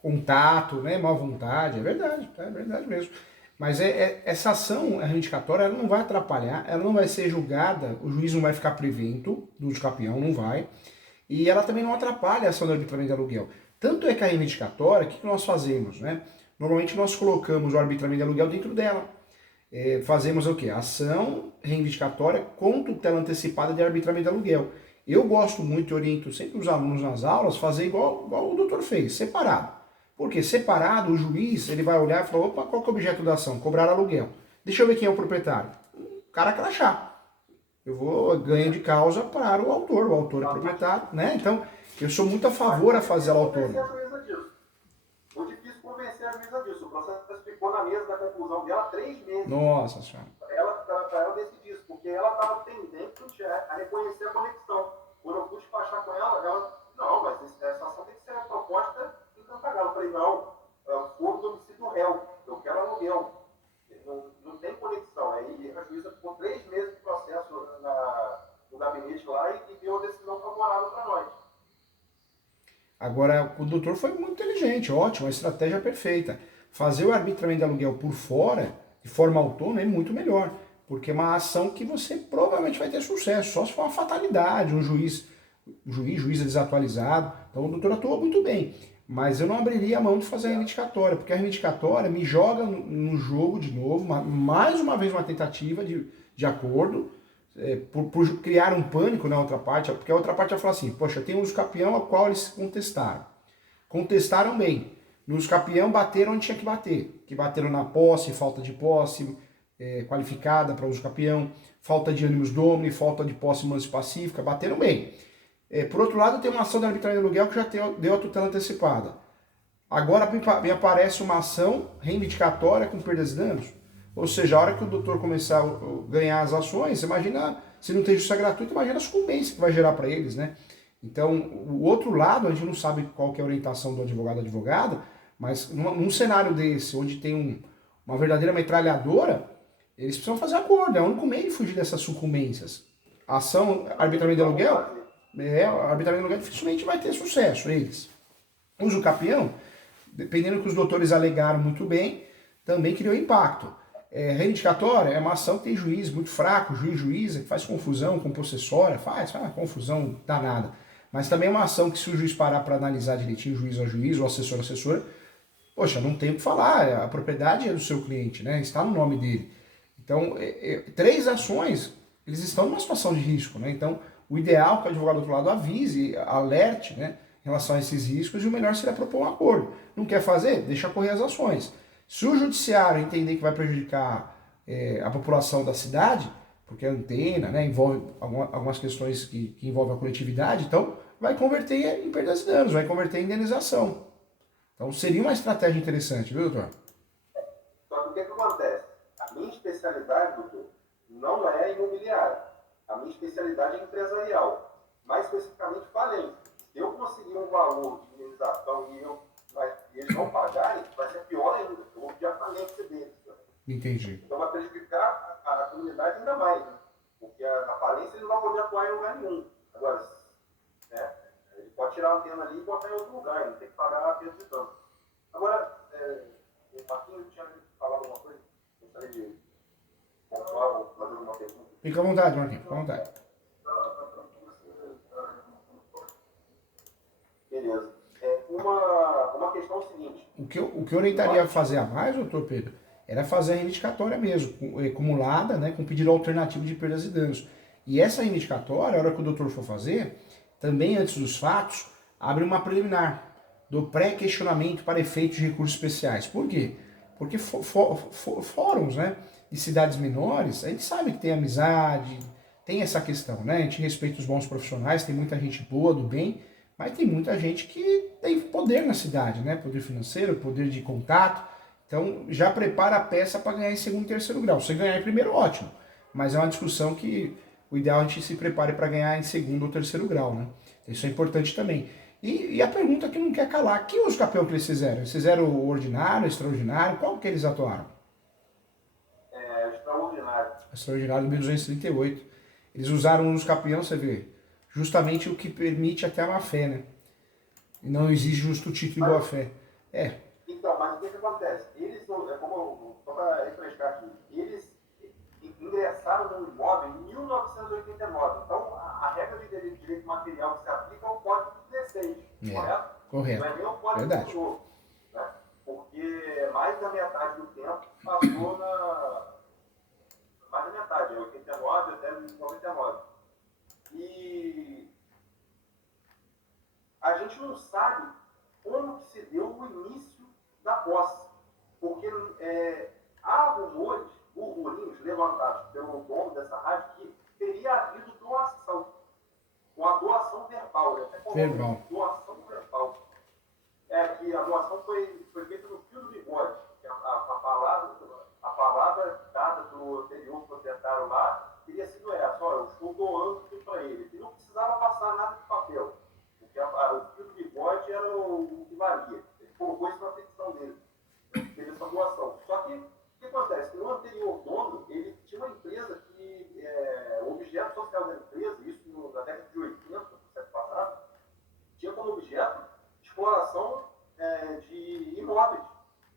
contato, né, má vontade, é verdade mesmo. Mas essa ação reivindicatória, ela não vai atrapalhar, ela não vai ser julgada, o juiz não vai ficar prevento do usucapião, não vai. E ela também não atrapalha a ação do arbitramento de aluguel. Tanto é que a reivindicatória, o que nós fazemos, né? Normalmente nós colocamos o arbitramento de aluguel dentro dela. Fazemos o quê? Ação reivindicatória com tutela antecipada de arbitramento de aluguel. Eu gosto muito e oriento sempre os alunos nas aulas fazer igual o doutor fez, separado. Porque separado, o juiz ele vai olhar e falar, opa, qual que é o objeto da ação? Cobrar aluguel. Deixa eu ver quem é o proprietário. O cara crachá. Eu vou ganho de causa para o autor é proprietário, né? Então, eu sou muito a favor a fazer ela autônoma. O difícil convencer ficou na mesa da conclusão dela 3 meses. Nossa senhora. Para ela decidir isso, porque ela estava tendente a reconhecer a conexão. Quando eu fui despachar com ela, não, mas essa ação tem que ser proposta em Cantagalo. Eu falei, não, for do homicídio réu, eu quero aluguel. Não tem conexão. Aí a juíza ficou 3 meses de processo no gabinete lá e deu uma decisão favorável para nós. Agora, o doutor foi muito inteligente, ótimo, a estratégia perfeita. Fazer o arbitramento de aluguel por fora, de forma autônoma, é muito melhor. Porque é uma ação que você provavelmente vai ter sucesso, só se for uma fatalidade, um juiz desatualizado. Então o doutor atuou muito bem. Mas eu não abriria a mão de fazer a reivindicatória, porque a reivindicatória me joga no jogo de novo, mais uma vez uma tentativa de acordo, por criar um pânico na outra parte, porque a outra parte vai falar assim, poxa, tem um uso capião ao qual eles contestaram. Contestaram bem. No uso capião bateram onde tinha que bater. Que bateram na posse, falta de posse qualificada para uso capião, falta de ânimos domini, falta de posse mansa e pacífica, bateram bem. Por outro lado, tem uma ação de arbitragem de aluguel que já deu a tutela antecipada. Agora me aparece uma ação reivindicatória com perdas e danos. Ou seja, a hora que o doutor começar a ganhar as ações, imagina, se não tem justiça gratuita, imagina a sucumbência que vai gerar para eles, né? Então, o outro lado, a gente não sabe qual que é a orientação do advogado ou advogada, mas num cenário desse, onde tem uma verdadeira metralhadora, eles precisam fazer acordo, é o único meio de fugir dessas sucumbências. A ação, arbitramento de aluguel, arbitramento de aluguel dificilmente vai ter sucesso, eles. Uso capião, dependendo do que os doutores alegaram muito bem, também criou impacto. Reivindicatória é uma ação que tem juiz muito fraco, juíza, que faz confusão com possessória, faz uma confusão danada. Mas também é uma ação que se o juiz parar para analisar direitinho, juiz, ou assessora, poxa, não tem o que falar, a propriedade é do seu cliente, né? Está no nome dele. Então, 3 ações, eles estão numa situação de risco, né? Então, o ideal é que o advogado do outro lado avise, alerte, né, em relação a esses riscos, e o melhor seria propor um acordo. Não quer fazer? Deixa correr as ações. Se o judiciário entender que vai prejudicar a população da cidade, porque a antena, né, envolve algumas questões que envolvem a coletividade, então vai converter em perdas e danos, vai converter em indenização. Então seria uma estratégia interessante, viu, doutor? Só que o que acontece? A minha especialidade, doutor, não é imobiliária. A minha especialidade é empresarial, mais especificamente falência. Se eu conseguir um valor de indenização e eles não pagarem, vai ser pior ainda. Eu vou pedir a falência deles. Entendi. Então vai prejudicar a comunidade ainda mais, né? Porque a falência ele não vai poder atuar em lugar nenhum. Agora, né, ele pode tirar a antena ali e botar em outro lugar, ele tem que pagar a perda de dano. Agora, o Marquinhos tinha falado alguma coisa? Gostaria de pontuar ou fazer alguma pergunta? Fica à vontade, Marquinhos, fica à vontade. Beleza. Uma questão seguinte. O que eu orientaria a fazer a mais, doutor Pedro, era fazer a reivindicatória mesmo, acumulada, né, com pedido alternativo de perdas e danos. E essa reivindicatória, a hora que o doutor for fazer, também antes dos fatos, abre uma preliminar do pré-questionamento para efeitos de recursos especiais. Por quê? Porque fóruns, né, de cidades menores, a gente sabe que tem amizade, tem essa questão, né? A gente respeita os bons profissionais, tem muita gente boa, do bem, mas tem muita gente que tem poder na cidade, né? Poder financeiro, poder de contato. Então, já prepara a peça para ganhar em segundo e terceiro grau. Se ganhar em primeiro, ótimo. Mas é uma discussão que o ideal é a gente se prepare para ganhar em segundo ou terceiro grau, né? Isso é importante também. E a pergunta que não quer calar, que uso capião que eles fizeram? Eles fizeram o ordinário, extraordinário? Qual que eles atuaram? Extraordinário. Extraordinário de 1238. Eles usaram o uso capião, você vê, justamente o que permite até a má-fé, né? E não exige justo título e boa-fé. Então, mas o que acontece? Eles, só para refrescar aqui, eles ingressaram no imóvel em 1989. Então, a regra de direito material que se aplica é o Código 16, correto? Correto. Não é nem o Código Verdade. novo, né? Porque mais da metade do tempo passou mais da metade, 89 até 99. E a gente não sabe como que se deu o início da posse, porque há rumores, burburinhos levantados pelo dono dessa rádio que teria havido doação, uma doação verbal, né? Verbal. Doação verbal. Que a doação foi feita no fio do bigode, que é a palavra do anterior proprietário lá teria sido essa: olha, eu estou doando tudo para ele. Ele não precisava passar nada de papel, porque o fio do bigode era o que valia. Ele colocou isso na petição dele, teve essa doação. Só que o que acontece? O anterior dono, ele tinha uma empresa que o objeto social da empresa, isso na década de 80, no século passado, tinha como objeto exploração de imóveis.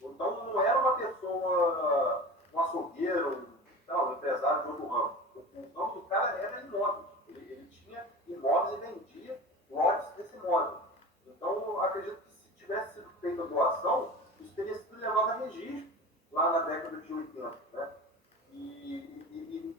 Então não era uma pessoa, um açougueiro, um empresário de outro ramo. O ramo do cara era imóveis. Ele tinha imóveis e vendia lotes desse imóvel. Então acredito que se tivesse sido feita a doação, isso teria sido levado a registro lá na década de 80. Né? E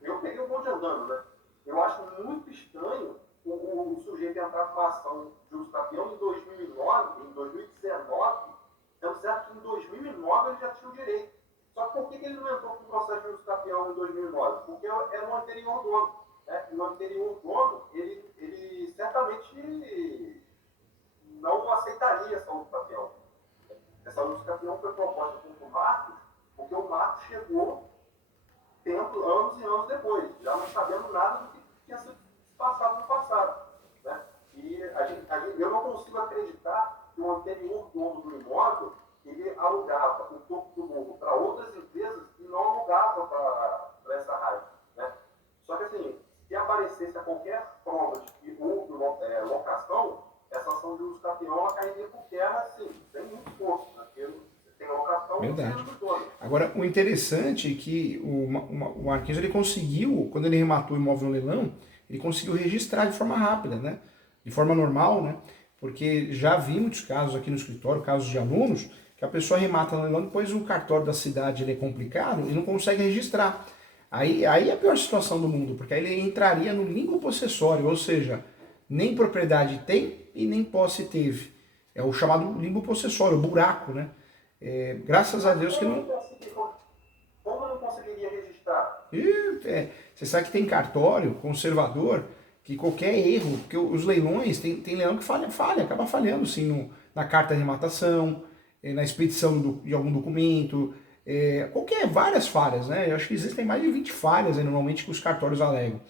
eu peguei o bonde andando. Né? Eu acho muito estranho o sujeito entrar com uma ação de uso capião em 2009, em 2019, sendo certo que em 2009 ele já tinha o direito. Só que por que ele não entrou com o processo de uso capião em 2009? Porque era o anterior dono. Né? E o anterior dono, ele certamente não aceitaria essa uso capião. Essa uso capião foi proposta por Marcos, porque o Marcos chegou anos e anos depois, já não sabendo nada do que tinha sido passado no passado. Né? E eu não consigo acreditar que o anterior dono do imóvel ele alugava o topo do morro para outras empresas e não alugava para essa rádio. Né? Só que assim, se aparecesse a qualquer prova de que houve locação, essa ação de uso capião ela cairia por terra assim, sem muito esforço, né? Porque você tem locação e você não dono. Agora, o interessante é que o Marquinhos ele conseguiu, quando ele rematou o imóvel no leilão, ele conseguiu registrar de forma rápida, né? De forma normal, né? Porque já vi muitos casos aqui no escritório, casos de alunos, que a pessoa remata no leilão, depois o cartório da cidade ele é complicado e não consegue registrar. Aí é a pior situação do mundo, porque aí ele entraria no limbo possessório, ou seja, nem propriedade tem e nem posse teve. É o chamado limbo possessório, o buraco, né? Graças a Deus que não... Como eu não conseguiria registrar? Você sabe que tem cartório, conservador, que qualquer erro, porque os leilões, tem leilão que acaba falhando, assim, na carta de rematação, na expedição de algum documento, várias falhas, né? Eu acho que existem mais de 20 falhas, normalmente, que os cartórios alegam.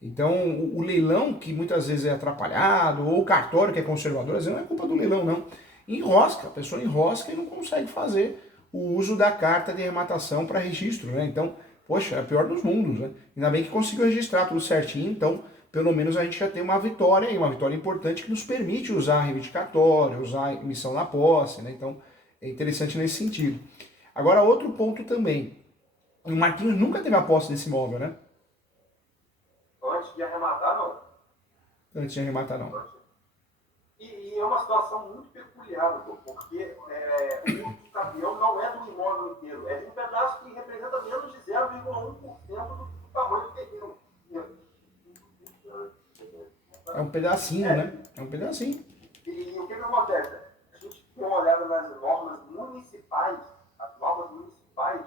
Então, o leilão, que muitas vezes é atrapalhado, ou o cartório que é conservador, às vezes não é culpa do leilão, não. Enrosca, a pessoa enrosca e não consegue fazer o uso da carta de rematação para registro, né? Então, poxa, é a pior dos mundos, né? Ainda bem que conseguiu registrar tudo certinho, então, pelo menos a gente já tem uma vitória importante que nos permite usar reivindicatória, usar a emissão na posse, né? Então, é interessante nesse sentido. Agora, outro ponto também. O Marquinhos nunca teve a posse desse imóvel, né? Antes de arrematar, não. Antes de arrematar, não. E é uma situação muito peculiar, doutor, porque o uso capião não é do imóvel inteiro, é de um pedaço que representa menos de 0,1% do tamanho do terreno. É um pedacinho, né? É um pedacinho. E o que acontece? A gente tem uma olhada nas normas municipais, as normas municipais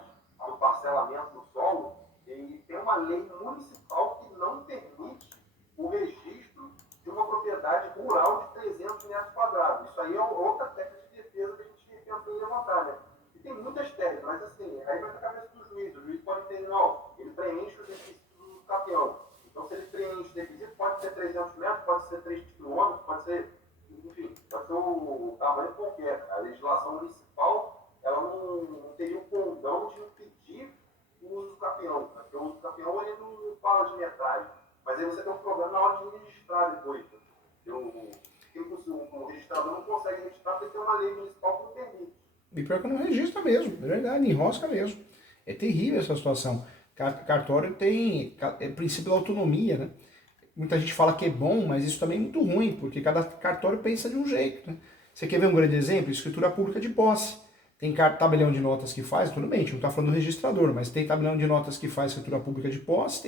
do parcelamento do solo, e tem uma lei municipal que não permite o registro de uma propriedade rural de 300 metros quadrados. Isso aí é outra técnica de defesa que a gente pensou em levantar, né? E tem muitas técnicas, mas assim, aí vai na cabeça do juiz. O juiz pode entender, não, ele preenche os requisitos do capião. Então, se ele preenche o requisito, pode ser 300 metros, pode ser 3 quilômetros, pode ser, enfim, pode ser o tamanho qualquer. A legislação municipal, ela não teria o condão de impedir o uso do capião, né? Porque o uso do capião, ele não fala de metragem. Mas aí você tem um problema na hora de registrar depois. O registrador não consegue registrar porque tem uma lei municipal que não permite. E pior que não registra mesmo, é verdade, enrosca mesmo. É terrível essa situação. Cartório tem princípio da autonomia, né? Muita gente fala que é bom, mas isso também é muito ruim, porque cada cartório pensa de um jeito, né? Você quer ver um grande exemplo? Escritura pública de posse. Tem tabelião de notas que faz, tudo bem, a gente não está falando do registrador, mas tem tabelião de notas que faz escritura pública de posse,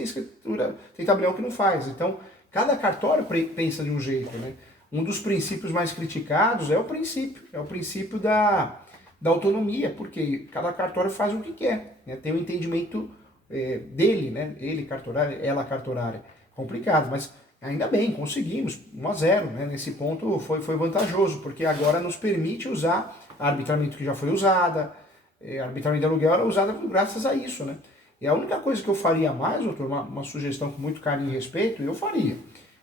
tem tabelião que não faz. Então, cada cartório pensa de um jeito, né? Um dos princípios mais criticados é o princípio da autonomia, porque cada cartório faz o que quer, né? Tem o entendimento dele, né? Ele cartorário, ela cartorária. Complicado, mas ainda bem, conseguimos 1-0, né? Nesse ponto foi vantajoso, porque agora nos permite usar arbitramento que já foi usada, arbitramento de aluguel era usada graças a isso, né? E a única coisa que eu faria mais, doutor, uma sugestão com muito carinho e respeito, eu faria.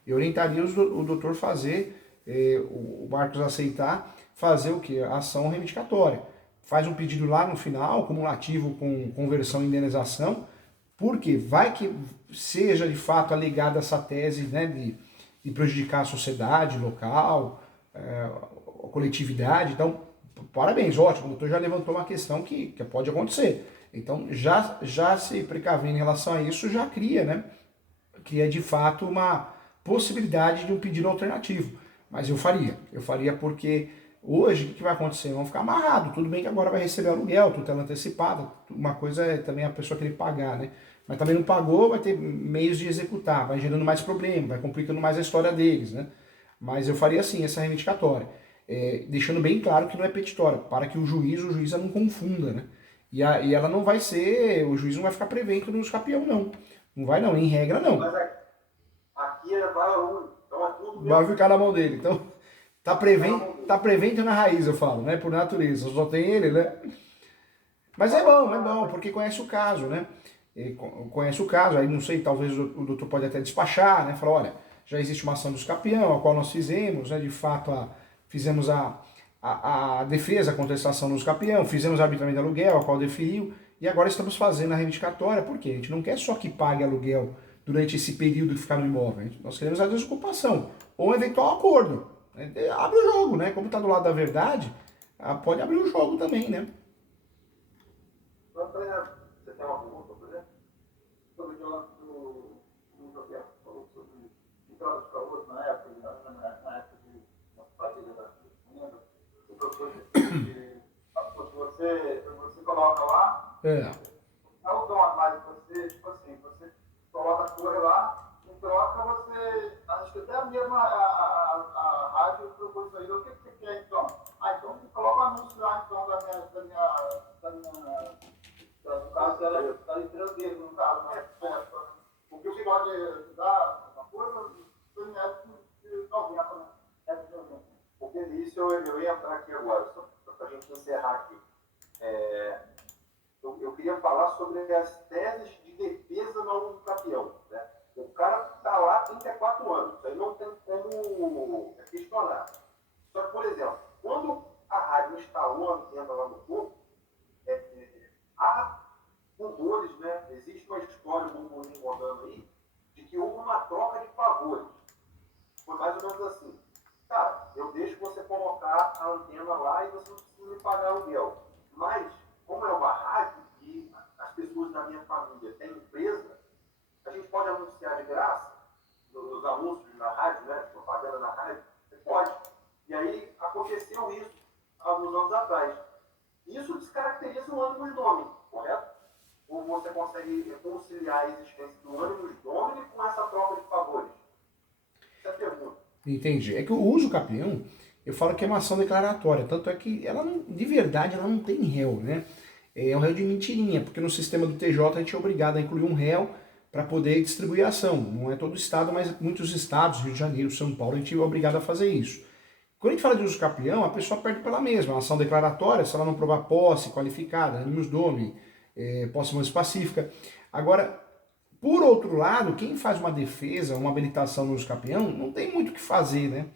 Eu orientaria o doutor fazer, o Marcos aceitar, fazer o quê? A ação reivindicatória. Faz um pedido lá no final, cumulativo com conversão e indenização, porque vai que seja de fato alegada essa tese, né, de prejudicar a sociedade local, a coletividade. Então, parabéns, ótimo, o doutor já levantou uma questão que pode acontecer. Então, já se precavendo em relação a isso, já cria, né? Cria de fato uma possibilidade de um pedido alternativo. Mas eu faria porque hoje o que vai acontecer? Vão ficar amarrados. Tudo bem que agora vai receber aluguel, tutela antecipada. Uma coisa é também a pessoa querer pagar, né? Mas também não pagou, vai ter meios de executar, vai gerando mais problema, vai complicando mais a história deles, né? Mas eu faria assim, essa reivindicatória, deixando bem claro que não é petitória, para que o juiz não confunda, né? E ela não vai ser, o juiz não vai ficar prevento nos campeão, não. Não vai não, em regra não. Mas aqui é vara única, então é tudo mesmo. Vai ficar na mão dele, então tá prevento na raiz, eu falo, né? Por natureza, só tem ele, né? Mas é bom, porque conhece o caso, né? Conhece o caso, aí não sei, talvez o doutor pode até despachar, né? Falar, olha, já existe uma ação do escapião, a qual nós fizemos, né? De fato, fizemos a defesa, a contestação do escapião, fizemos arbitramento de aluguel, a qual deferiu, e agora estamos fazendo a reivindicatória, porque a gente não quer só que pague aluguel durante esse período que ficar no imóvel, nós queremos a desocupação, ou um eventual acordo. Né? Abre o jogo, né? Como está do lado da verdade, pode abrir o jogo também, né? Por exemplo, você tem uma pergunta, por exemplo, sobre o Roberto falou sobre entrada de calor na época de uma família da renda, o professor você coloca lá, alugam a mais você, tipo assim, você coloca a torre lá, em troca você, acho que até mesmo a rádio propôs isso aí, o que você quer então? Então você coloca um anúncio lá então no caso da empresa dele, no caso, né? O que você pode ajudar uma coisa, foi neto de 90, né? Porque nisso eu ia entrar aqui agora, só para a gente encerrar aqui. Eu queria falar sobre as teses de defesa no campeão. Né? O cara está lá há 34 anos, isso aí não tem como questionar. Só que, por exemplo, quando a rádio instalou a antena lá no topo, há rumores, né? Existe uma história, um burburinho rodando aí, de que houve uma troca de favores. Foi mais ou menos assim. Cara, eu deixo você colocar a antena lá e você não precisa me pagar aluguel. Mas, como é uma rádio e as pessoas da minha família têm empresa, a gente pode anunciar de graça nos anúncios na rádio, né? Propaganda na rádio. Você pode. E aí aconteceu isso alguns anos atrás. Isso descaracteriza o ânimo domini, correto? Ou você consegue conciliar a existência do ânimo domini com essa troca de favores? Essa é a pergunta. Entendi. É que o uso campeão, eu falo que é uma ação declaratória, tanto é que ela não, de verdade ela não tem réu, né? É um réu de mentirinha, porque no sistema do TJ a gente é obrigado a incluir um réu para poder distribuir a ação. Não é todo estado, mas muitos estados, Rio de Janeiro, São Paulo, a gente é obrigado a fazer isso. Quando a gente fala de uso campeão, a pessoa perde pela mesma. A ação declaratória, se ela não provar posse qualificada, animus domini, posse mais pacífica. Agora, por outro lado, quem faz uma defesa, uma habilitação no uso campeão, não tem muito o que fazer, né?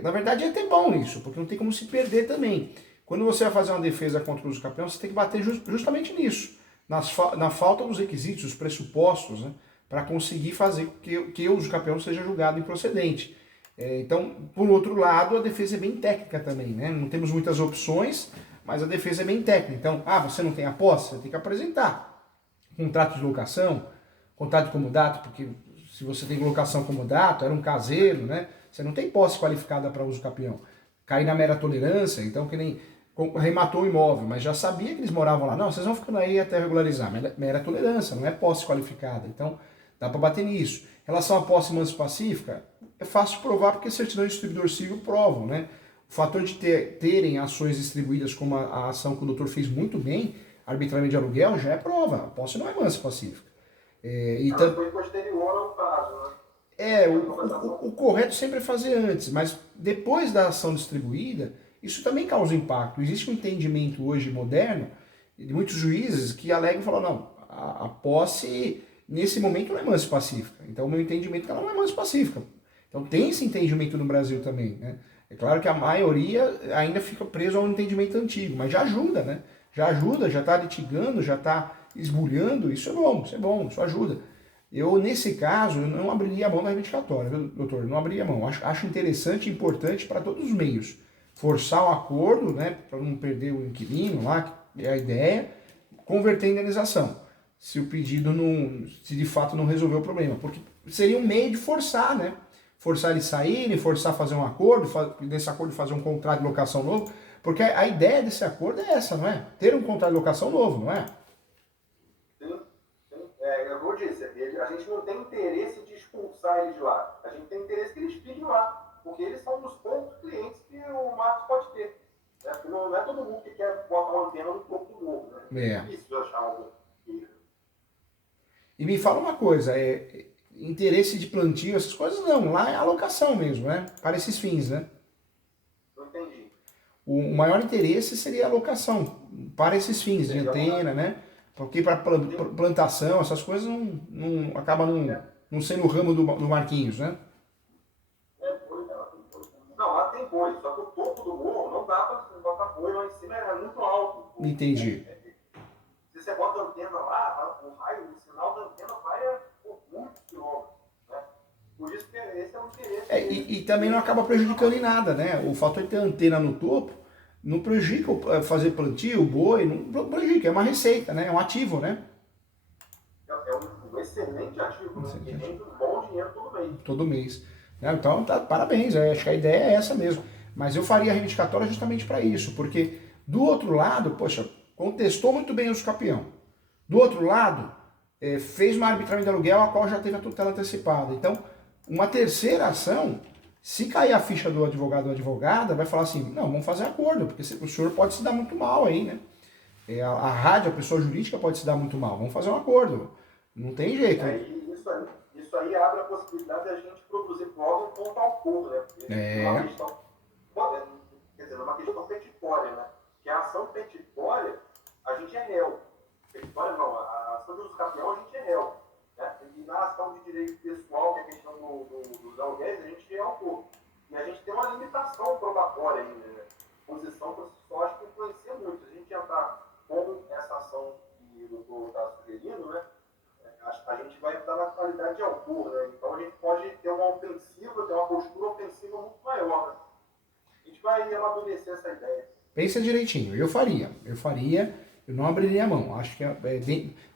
Na verdade é até bom isso, porque não tem como se perder também. Quando você vai fazer uma defesa contra o uso campeão, você tem que bater justamente nisso, na falta dos requisitos, dos pressupostos, né? Para conseguir fazer que o uso campeão seja julgado improcedente. Então, por outro lado, a defesa é bem técnica também, né? Não temos muitas opções, mas a defesa é bem técnica. Então, você não tem a posse, você tem que apresentar contrato de locação, contrato de comodato, porque se você tem locação comodato, era um caseiro, né? Você não tem posse qualificada para uso campeão. Cai na mera tolerância, então que nem rematou o imóvel, mas já sabia que eles moravam lá. Não, vocês vão ficando aí até regularizar. Mera tolerância, não é posse qualificada. Então, dá para bater nisso. Em relação à posse mansa pacífica, é fácil de provar porque certidão de distribuidor civil provam, né? O fator de terem ações distribuídas como a ação que o doutor fez muito bem, arbitramento de aluguel, já é prova. A posse não é mansa pacífica. Foi posterior ao prazo, né? O correto sempre é fazer antes, mas depois da ação distribuída, isso também causa impacto. Existe um entendimento hoje moderno de muitos juízes que alegam e falam, não, a posse, nesse momento, não é manso pacífica. Então, o meu entendimento é que ela não é manso pacífica. Então, tem esse entendimento no Brasil também, né? É claro que a maioria ainda fica preso ao entendimento antigo, mas já ajuda, né? Já ajuda, já está litigando, já está esbulhando, isso é bom, isso ajuda. Eu, nesse caso, eu não abriria a mão da reivindicatória, viu, doutor? Eu não abriria a mão. Acho interessante e importante para todos os meios. Forçar o acordo, né, para não perder o inquilino lá, que é a ideia, converter em indenização. Se o pedido não, se de fato não resolveu o problema. Porque seria um meio de forçar, né? Forçar eles saírem, forçar a fazer um acordo, nesse acordo fazer um contrato de locação novo. Porque a ideia desse acordo é essa, não é? Ter um contrato de locação novo, não é? Sim, sim. Eu vou dizer, a gente não tem interesse de expulsar eles de lá. A gente tem interesse que eles fiquem lá. Porque eles são um dos poucos clientes que o Marcos pode ter. Né? Porque não é todo mundo que quer botar uma antena no topo do morro. Né? É difícil de achar algum. E me fala uma coisa, interesse de plantio, essas coisas não, lá é alocação mesmo, né? Para esses fins, né? Não entendi. O maior interesse seria a alocação para esses fins de antena, né? Porque para plantação, essas coisas não acaba não sendo o ramo do Marquinhos, né? Não, lá tem boi, só que o topo do morro não dá para botar boi, lá em cima é muito alto. Entendi. Se você bota a antena lá, o raio, o sinal da antena vai por muitos quilômetros. Né? Por isso que esse é o interesse. E também não acaba prejudicando em nada, né? O fato de ter antena no topo não prejudica fazer plantio, boi, não prejudica, é uma receita, né? É um ativo, né? É um excelente ativo, né? E rende um bom dinheiro todo mês. Todo mês. Então, parabéns, acho que a ideia é essa mesmo. Mas eu faria a reivindicatória justamente para isso, porque do outro lado, poxa, contestou muito bem o campeão. Do outro lado, fez uma arbitragem de aluguel a qual já teve a tutela antecipada. Então, uma terceira ação, se cair a ficha do advogado ou advogada, vai falar assim, não, vamos fazer acordo, porque o senhor pode se dar muito mal aí, né? A rádio, a pessoa jurídica pode se dar muito mal, vamos fazer um acordo. Não tem jeito. Isso aí abre a possibilidade de a gente produzir prova contra o acordo, né? Porque numa questão petitória, né? Que a ação petitória, a gente é réu. Petitória não, a ação de uso campeão a gente é réu. Né? E na ação de direito pessoal, que é a questão dos aluguéis, a gente é autor. E a gente tem uma limitação probatória aí, né? Posição processual, acho que influencia muito. A gente entrar com essa ação que o doutor está sugerindo, né? A gente vai estar na qualidade de autor, né? Então a gente pode ter uma ofensiva, ter uma postura ofensiva muito maior. Né? A gente vai amadurecer essa ideia. Pensa direitinho, eu faria, eu não abriria a mão. Acho que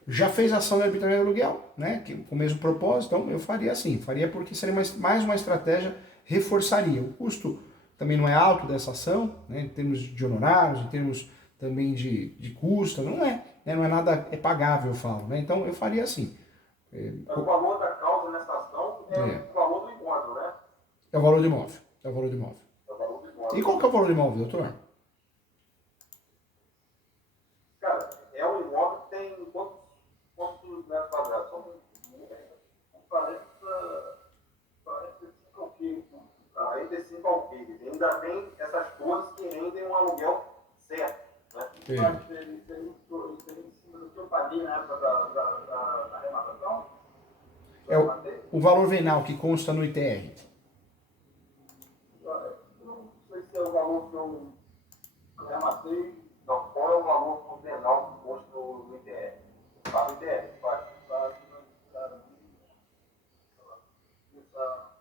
já fez ação de arbitragem de aluguel, né? Com o mesmo propósito, então eu faria assim, faria porque seria mais uma estratégia, reforçaria. O custo também não é alto dessa ação, né? Em termos de honorários, em termos também de custo, não é, né? Não é nada, é pagável, eu falo, né? Então eu faria assim. O valor da causa nessa ação é o valor do imóvel, né? É o valor do imóvel, é o valor do imóvel. É o valor do imóvel. E qual que é o valor do imóvel, doutor? Cara, é um imóvel que tem quantos metros quadrados? São 45 alqueires. 45 alqueires. Ainda tem essas torres que rendem um aluguel certo. Né? Do que eu paguei na época da arrematação? É o valor venal que consta no ITR. Não sei se é o valor que eu arrematei. Não, qual é o valor venal que consta no ITR? Paga o ITR,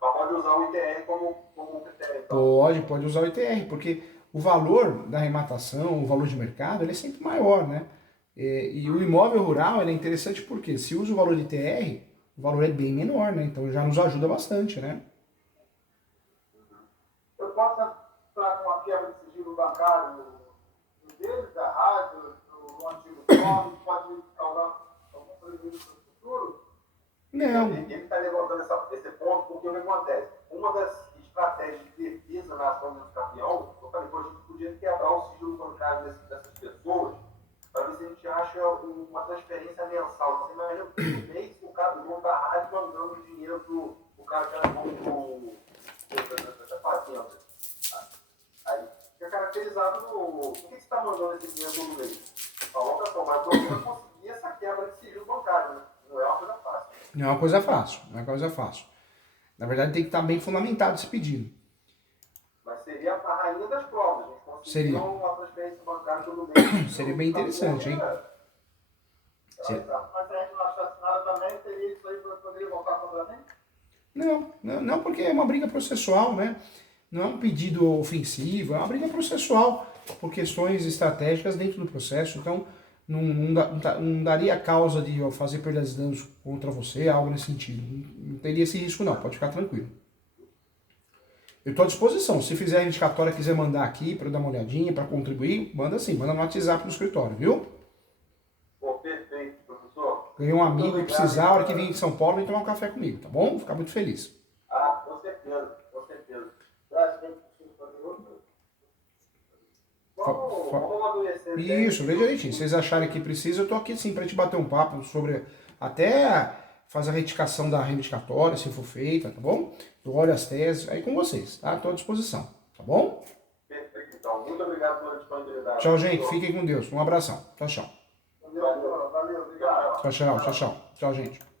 Mas pode usar o ITR como critério. Então. Pode usar o ITR, porque o valor da arrematação, o valor de mercado, ele é sempre maior, né? E o imóvel rural ele é interessante porque se usa o valor de ITR, o valor é bem menor, né? Então já nos ajuda bastante, né? Eu posso entrar com uma quebra de sigilo bancário deles, da rádio, do antigo nome, pode causar algum prejuízo no futuro? Não. Ele está levantando esse ponto porque o que acontece? Uma das estratégias de defesa na ação do campeão, eu falei, a gente podia quebrar o sigilo bancário dessas pessoas para ver se a gente acha uma transferência mensal. Você imagina que no mês o dono da rádio mandando dinheiro pro cara que era dono da fazenda. Aí fica caracterizado no. Por que você está mandando esse dinheiro todo mês? A locação, mas o problema é conseguir conseguir essa quebra de sigilo bancário, né? Não é uma coisa fácil. Não é uma coisa fácil, não é uma coisa fácil. Na verdade, tem que estar bem fundamentado esse pedido. Mas seria a rainha das provas. A gente conseguiu Seria. uma transferência bancária todo mês. Seria bem interessante, hein? Mas se a gente não achasse nada também, teria isso aí para poder voltar contra mim? Não, porque é uma briga processual, né? Não é um pedido ofensivo, é uma briga processual por questões estratégicas dentro do processo. Então, não daria causa de eu fazer perdas de danos contra você, algo nesse sentido. Não teria esse risco, não. Pode ficar tranquilo. Eu estou à disposição. Se fizer a indicatória, quiser mandar aqui para dar uma olhadinha, para contribuir, manda sim. Manda no WhatsApp do escritório, viu? Pô, perfeito, professor. Ganhei um amigo e precisar, a hora que vir em São Paulo, vem tomar um café comigo, tá bom? Vou ficar muito feliz. Ah, com certeza, com certeza. Acho que a gente precisa fazer outro. Vamos amadurecer. Isso, vê direitinho. Se vocês acharem que precisa, eu tô aqui sim para te bater um papo sobre até fazer a retificação da reivindicatória, se for feita, tá bom? Eu olho as teses, aí com vocês, tá? Estou à disposição, tá bom? Perfeito, então. Muito obrigado pela disponibilidade. Tchau, gente. Fiquem com Deus. Um abração. Tchau, tchau. Valeu, obrigado. Tchau, tchau, tchau, tchau. Tchau, gente.